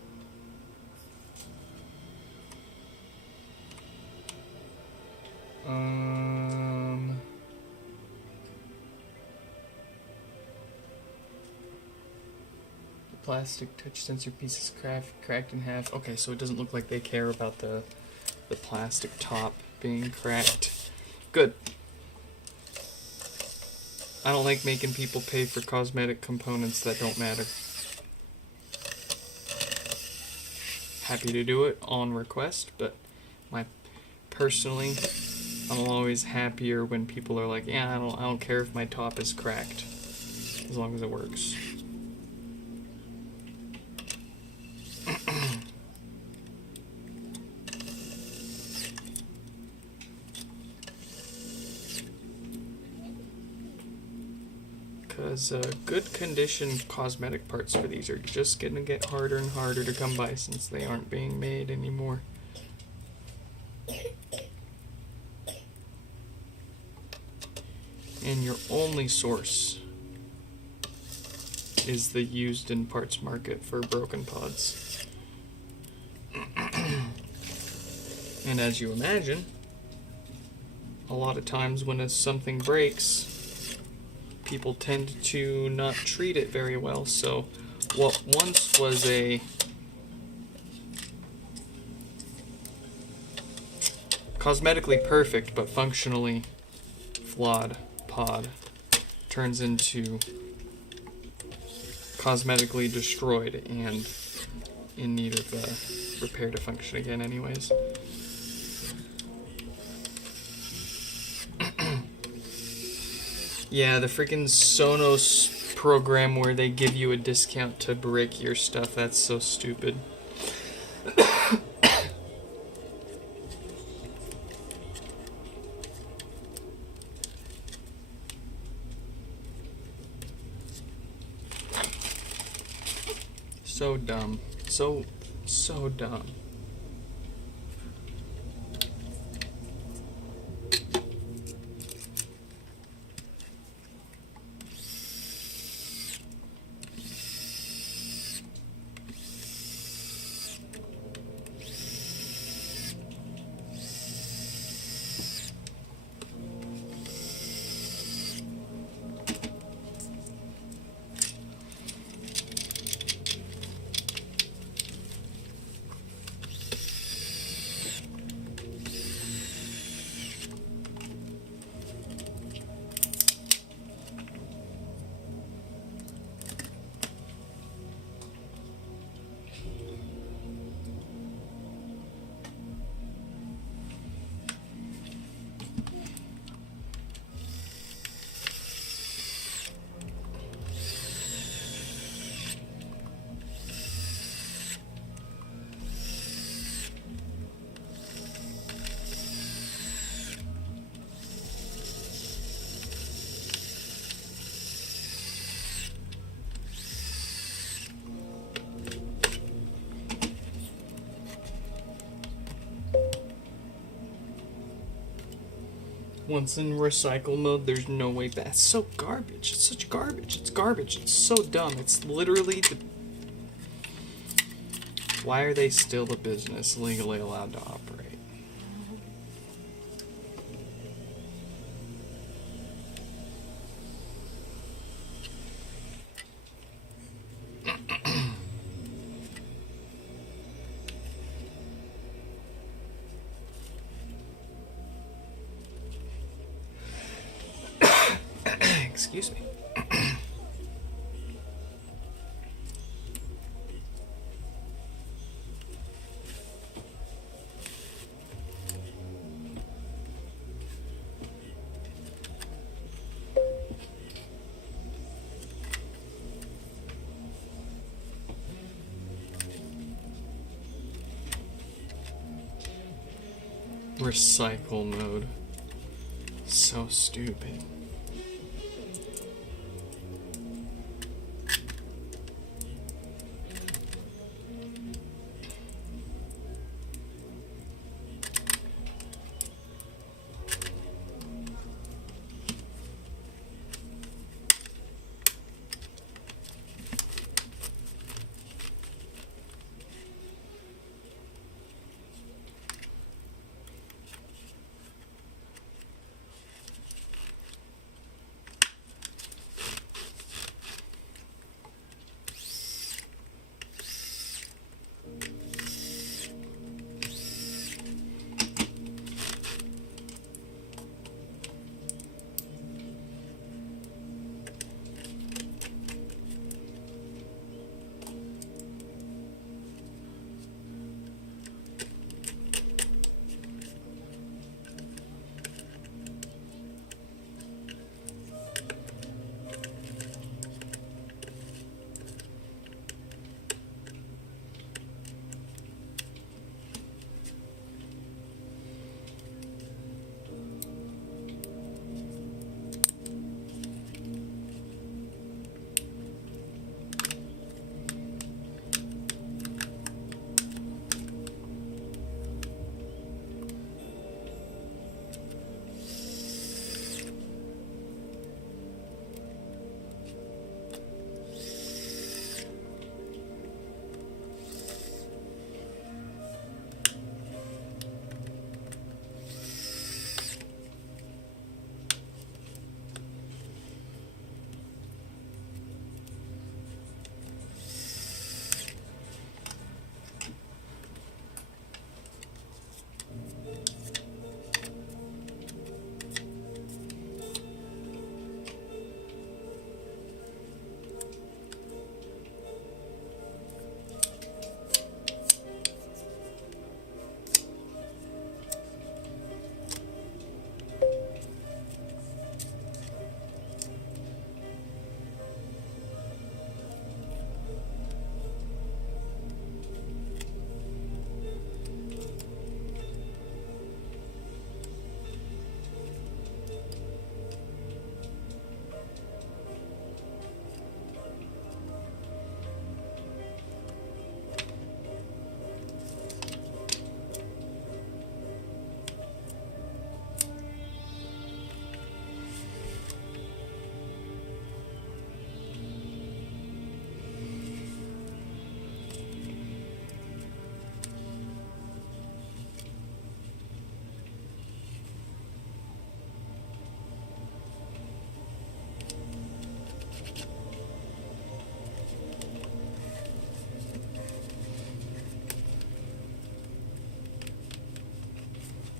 plastic touch sensor pieces cracked in half. Okay, so it doesn't look like they care about the plastic top being cracked. Good. I don't like making people pay for cosmetic components that don't matter. Happy to do it on request, but personally, I'm always happier when people are like, yeah, I don't care if my top is cracked, as long as it works. Because good condition cosmetic parts for these are just going to get harder and harder to come by since they aren't being made anymore. And your only source is the used in parts market for broken pods. And as you imagine, a lot of times when something breaks, people tend to not treat it very well. So what once was a cosmetically perfect but functionally flawed pod turns into cosmetically destroyed and in need of repair to function again anyways. Yeah, the freaking Sonos program where they give you a discount to break your stuff, that's so stupid. So dumb. So dumb. Once in recycle mode, there's no way back. It's so garbage. It's such garbage. It's garbage. It's so dumb. It's literally Why are they still a business legally allowed to operate? Excuse me. Recycle mode. So stupid.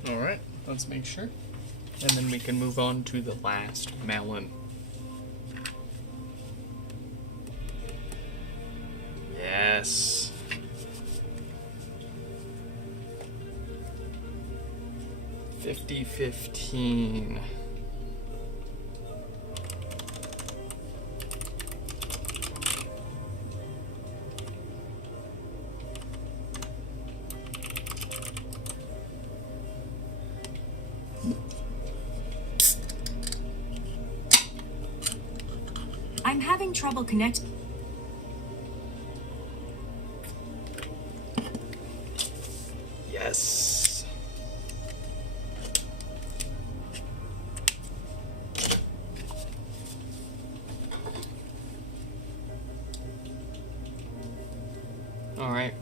Alright, let's make sure. And then we can move on to the last melon. Yes. $50.15. I'm having trouble connecting. Yes. All right.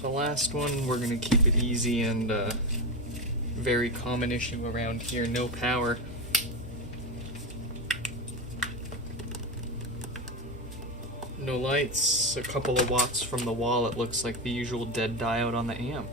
The last one, we're gonna keep it easy and very common issue around here, no power. No lights, a couple of watts from the wall, it looks like the usual dead diode on the amp.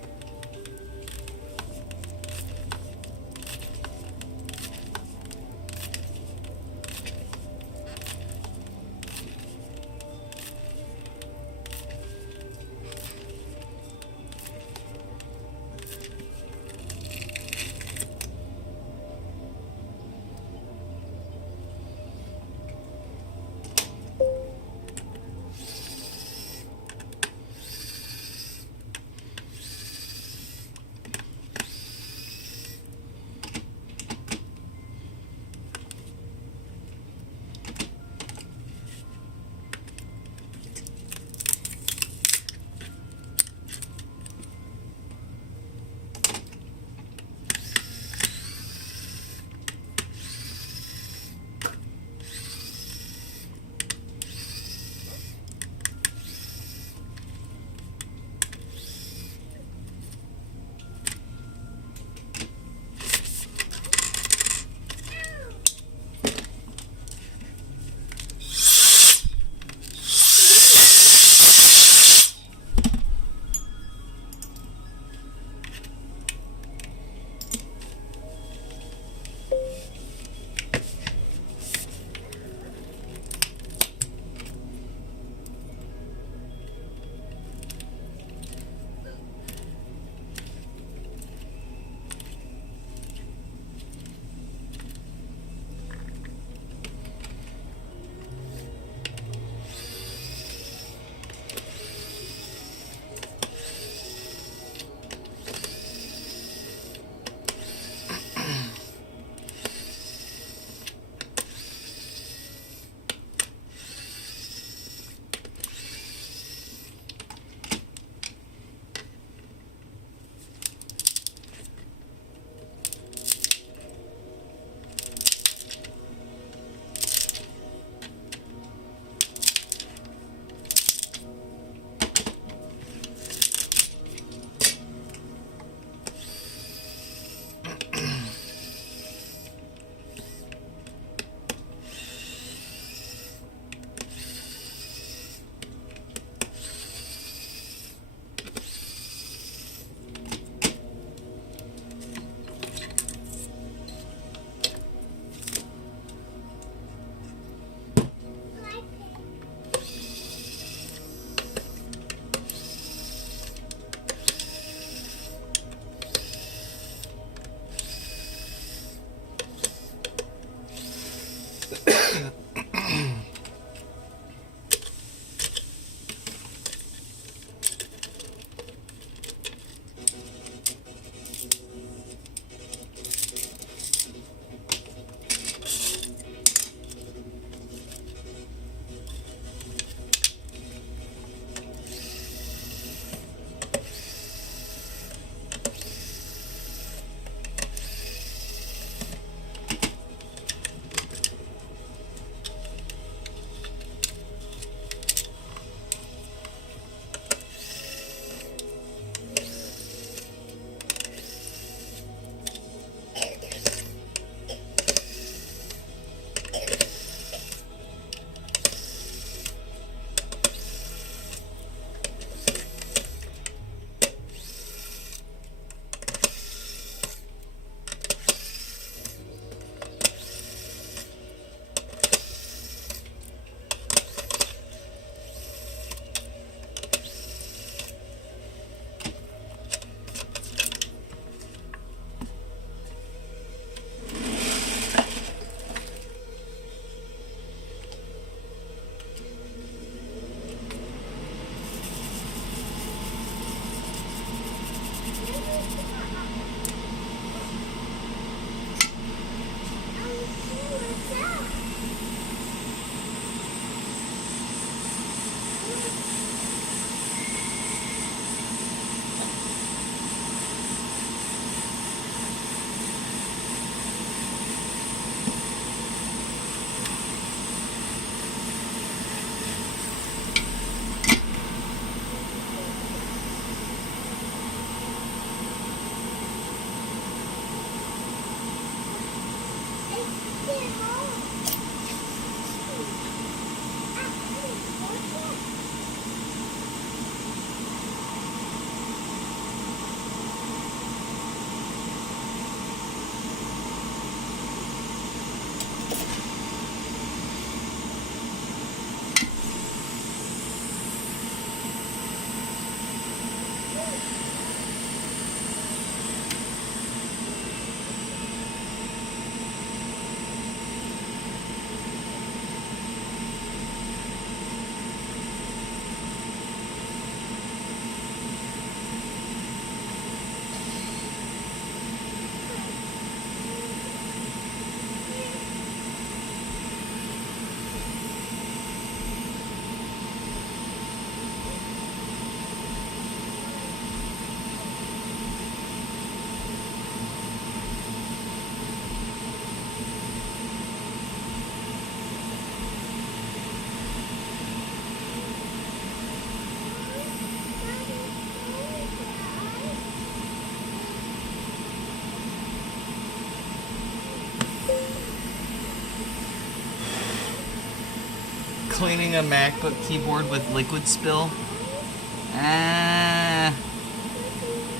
cleaning a MacBook keyboard with liquid spill,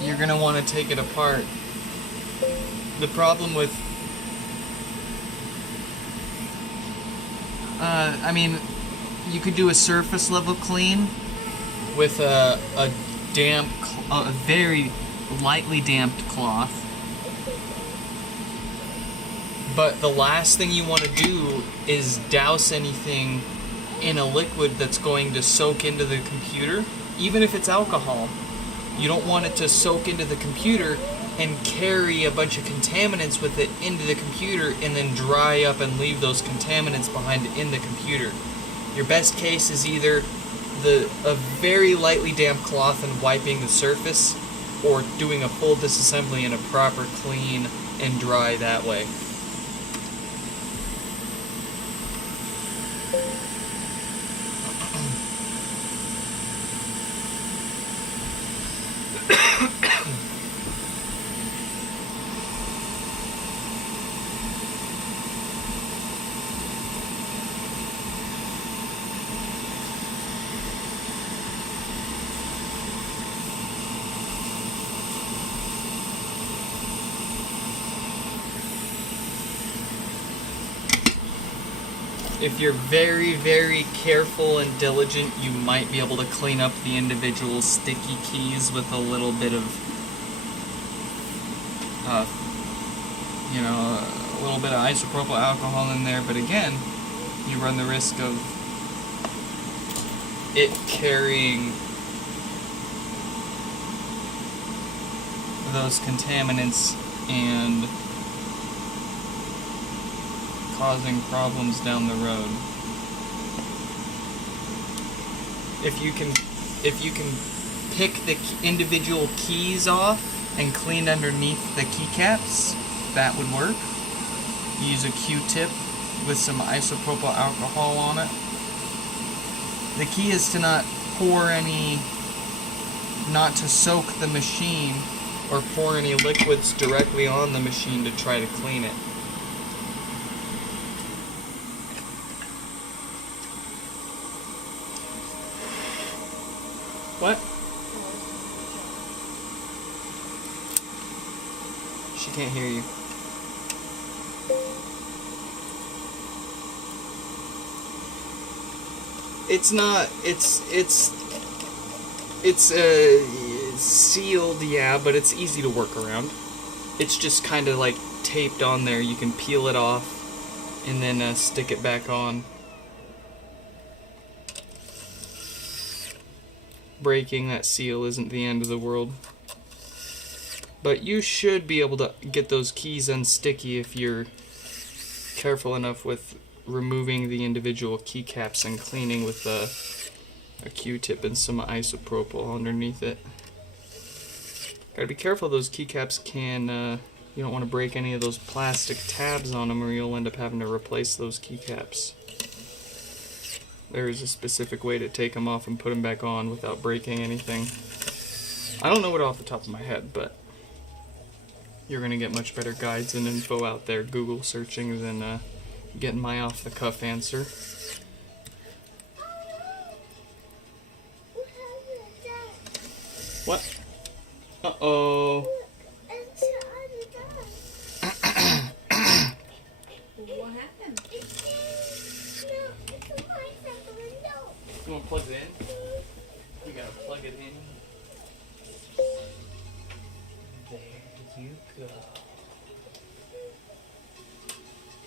you're gonna want to take it apart. The problem with, I mean, you could do a surface level clean with a very lightly damped cloth. But the last thing you want to do is douse anything in a liquid that's going to soak into the computer, even if it's alcohol. You don't want it to soak into the computer and carry a bunch of contaminants with it into the computer and then dry up and leave those contaminants behind in the computer. Your best case is either a very lightly damp cloth and wiping the surface, or doing a full disassembly and a proper clean and dry that way. If you're very, very careful and diligent, you might be able to clean up the individual sticky keys with a little bit of, a little bit of isopropyl alcohol in there. But again, you run the risk of it carrying those contaminants and causing problems down the road. If you can pick the individual keys off and clean underneath the keycaps, that would work. Use a Q-tip with some isopropyl alcohol on it. The key is to not to soak the machine or pour any liquids directly on the machine to try to clean it. What? She can't hear you. It's not, it's sealed, yeah, but it's easy to work around. It's just kind of like taped on there. You can peel it off and then stick it back on. Breaking that seal isn't the end of the world. But you should be able to get those keys unsticky if you're careful enough with removing the individual keycaps and cleaning with a Q-tip and some isopropyl underneath it. Gotta be careful, those keycaps can, you don't want to break any of those plastic tabs on them or you'll end up having to replace those keycaps. There is a specific way to take them off and put them back on without breaking anything. I don't know it off the top of my head, but you're going to get much better guides and info out there Google searching than getting my off-the-cuff answer. What? Uh-oh. What happened? You want to plug it in? You gotta plug it in. There you go.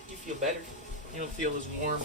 You feel better. You don't feel as warm.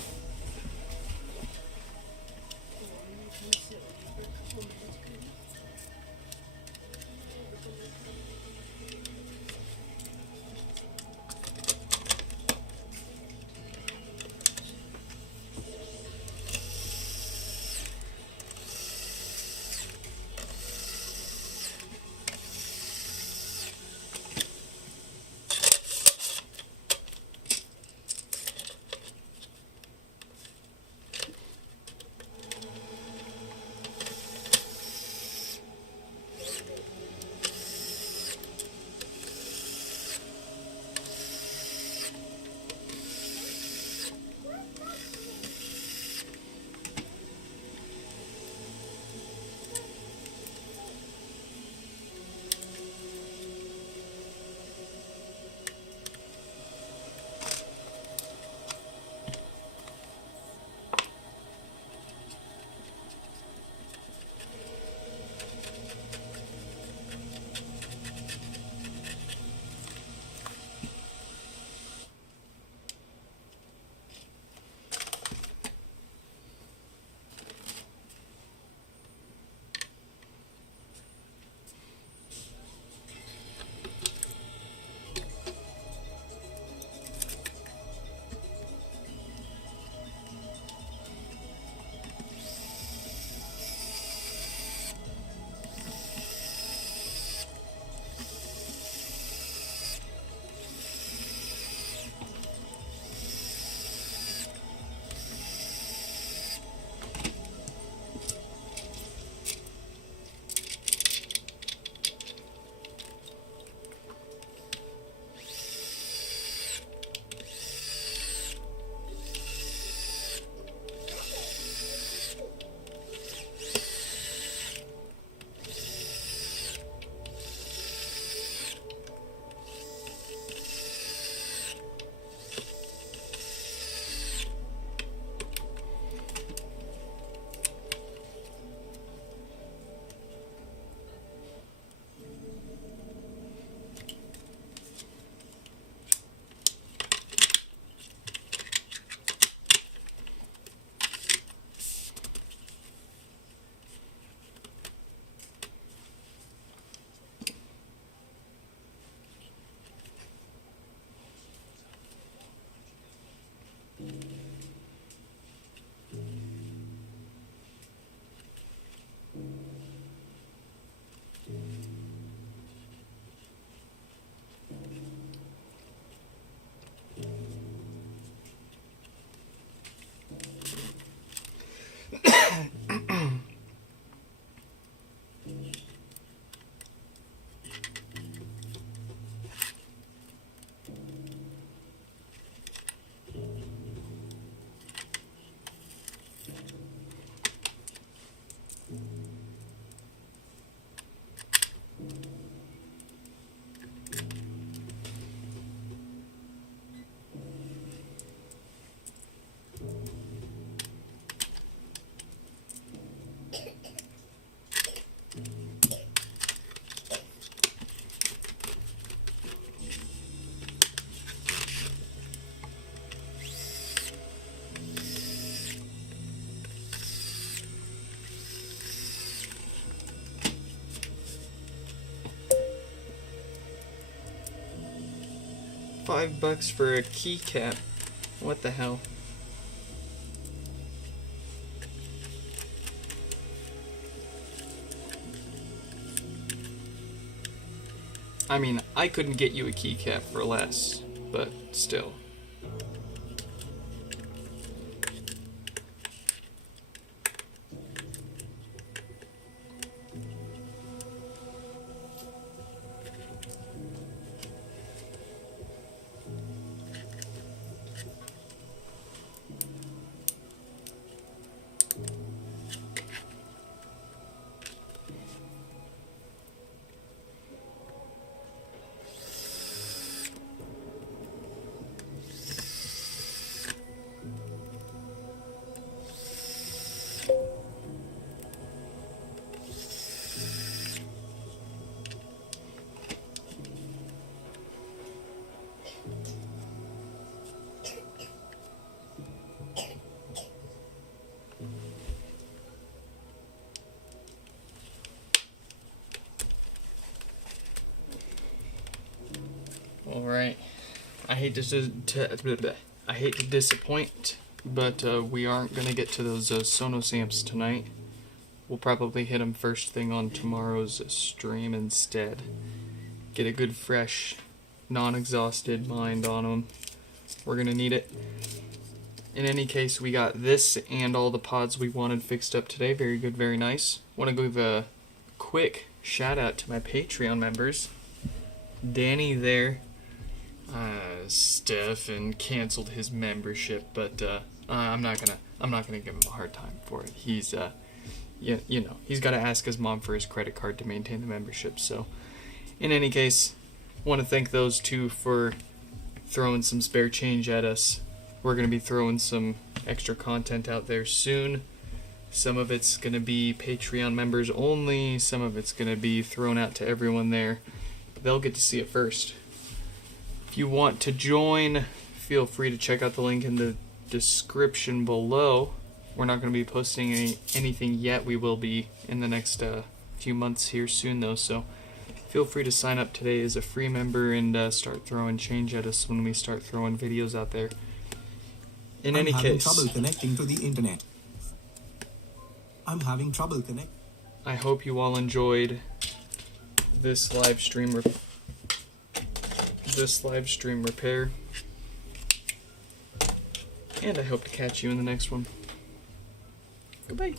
$5 for a keycap. What the hell? I mean, I couldn't get you a keycap for less, but still. All right. I hate to disappoint, but we aren't gonna get to those Sonos amps tonight. We'll probably hit them first thing on tomorrow's stream instead. Get a good, fresh, non-exhausted mind on them. We're gonna need it. In any case, we got this and all the pods we wanted fixed up today. Very good, very nice. Want to give a quick shout out to my Patreon members. Danny there. Stefan canceled his membership, but I'm not gonna give him a hard time for it. He's you know, he's got to ask his mom for his credit card to maintain the membership. So, in any case, want to thank those two for throwing some spare change at us. We're gonna be throwing some extra content out there soon. Some of it's gonna be Patreon members only. Some of it's gonna be thrown out to everyone there. They'll get to see it first. If you want to join, feel free to check out the link in the description below. We're not going to be posting anything yet. We will be in the next few months here soon, though. So feel free to sign up today as a free member and start throwing change at us when we start throwing videos out there. In any case, I'm having trouble connecting to the internet. I'm having trouble connecting. I hope you all enjoyed this live stream repair, and I hope to catch you in the next one. Goodbye.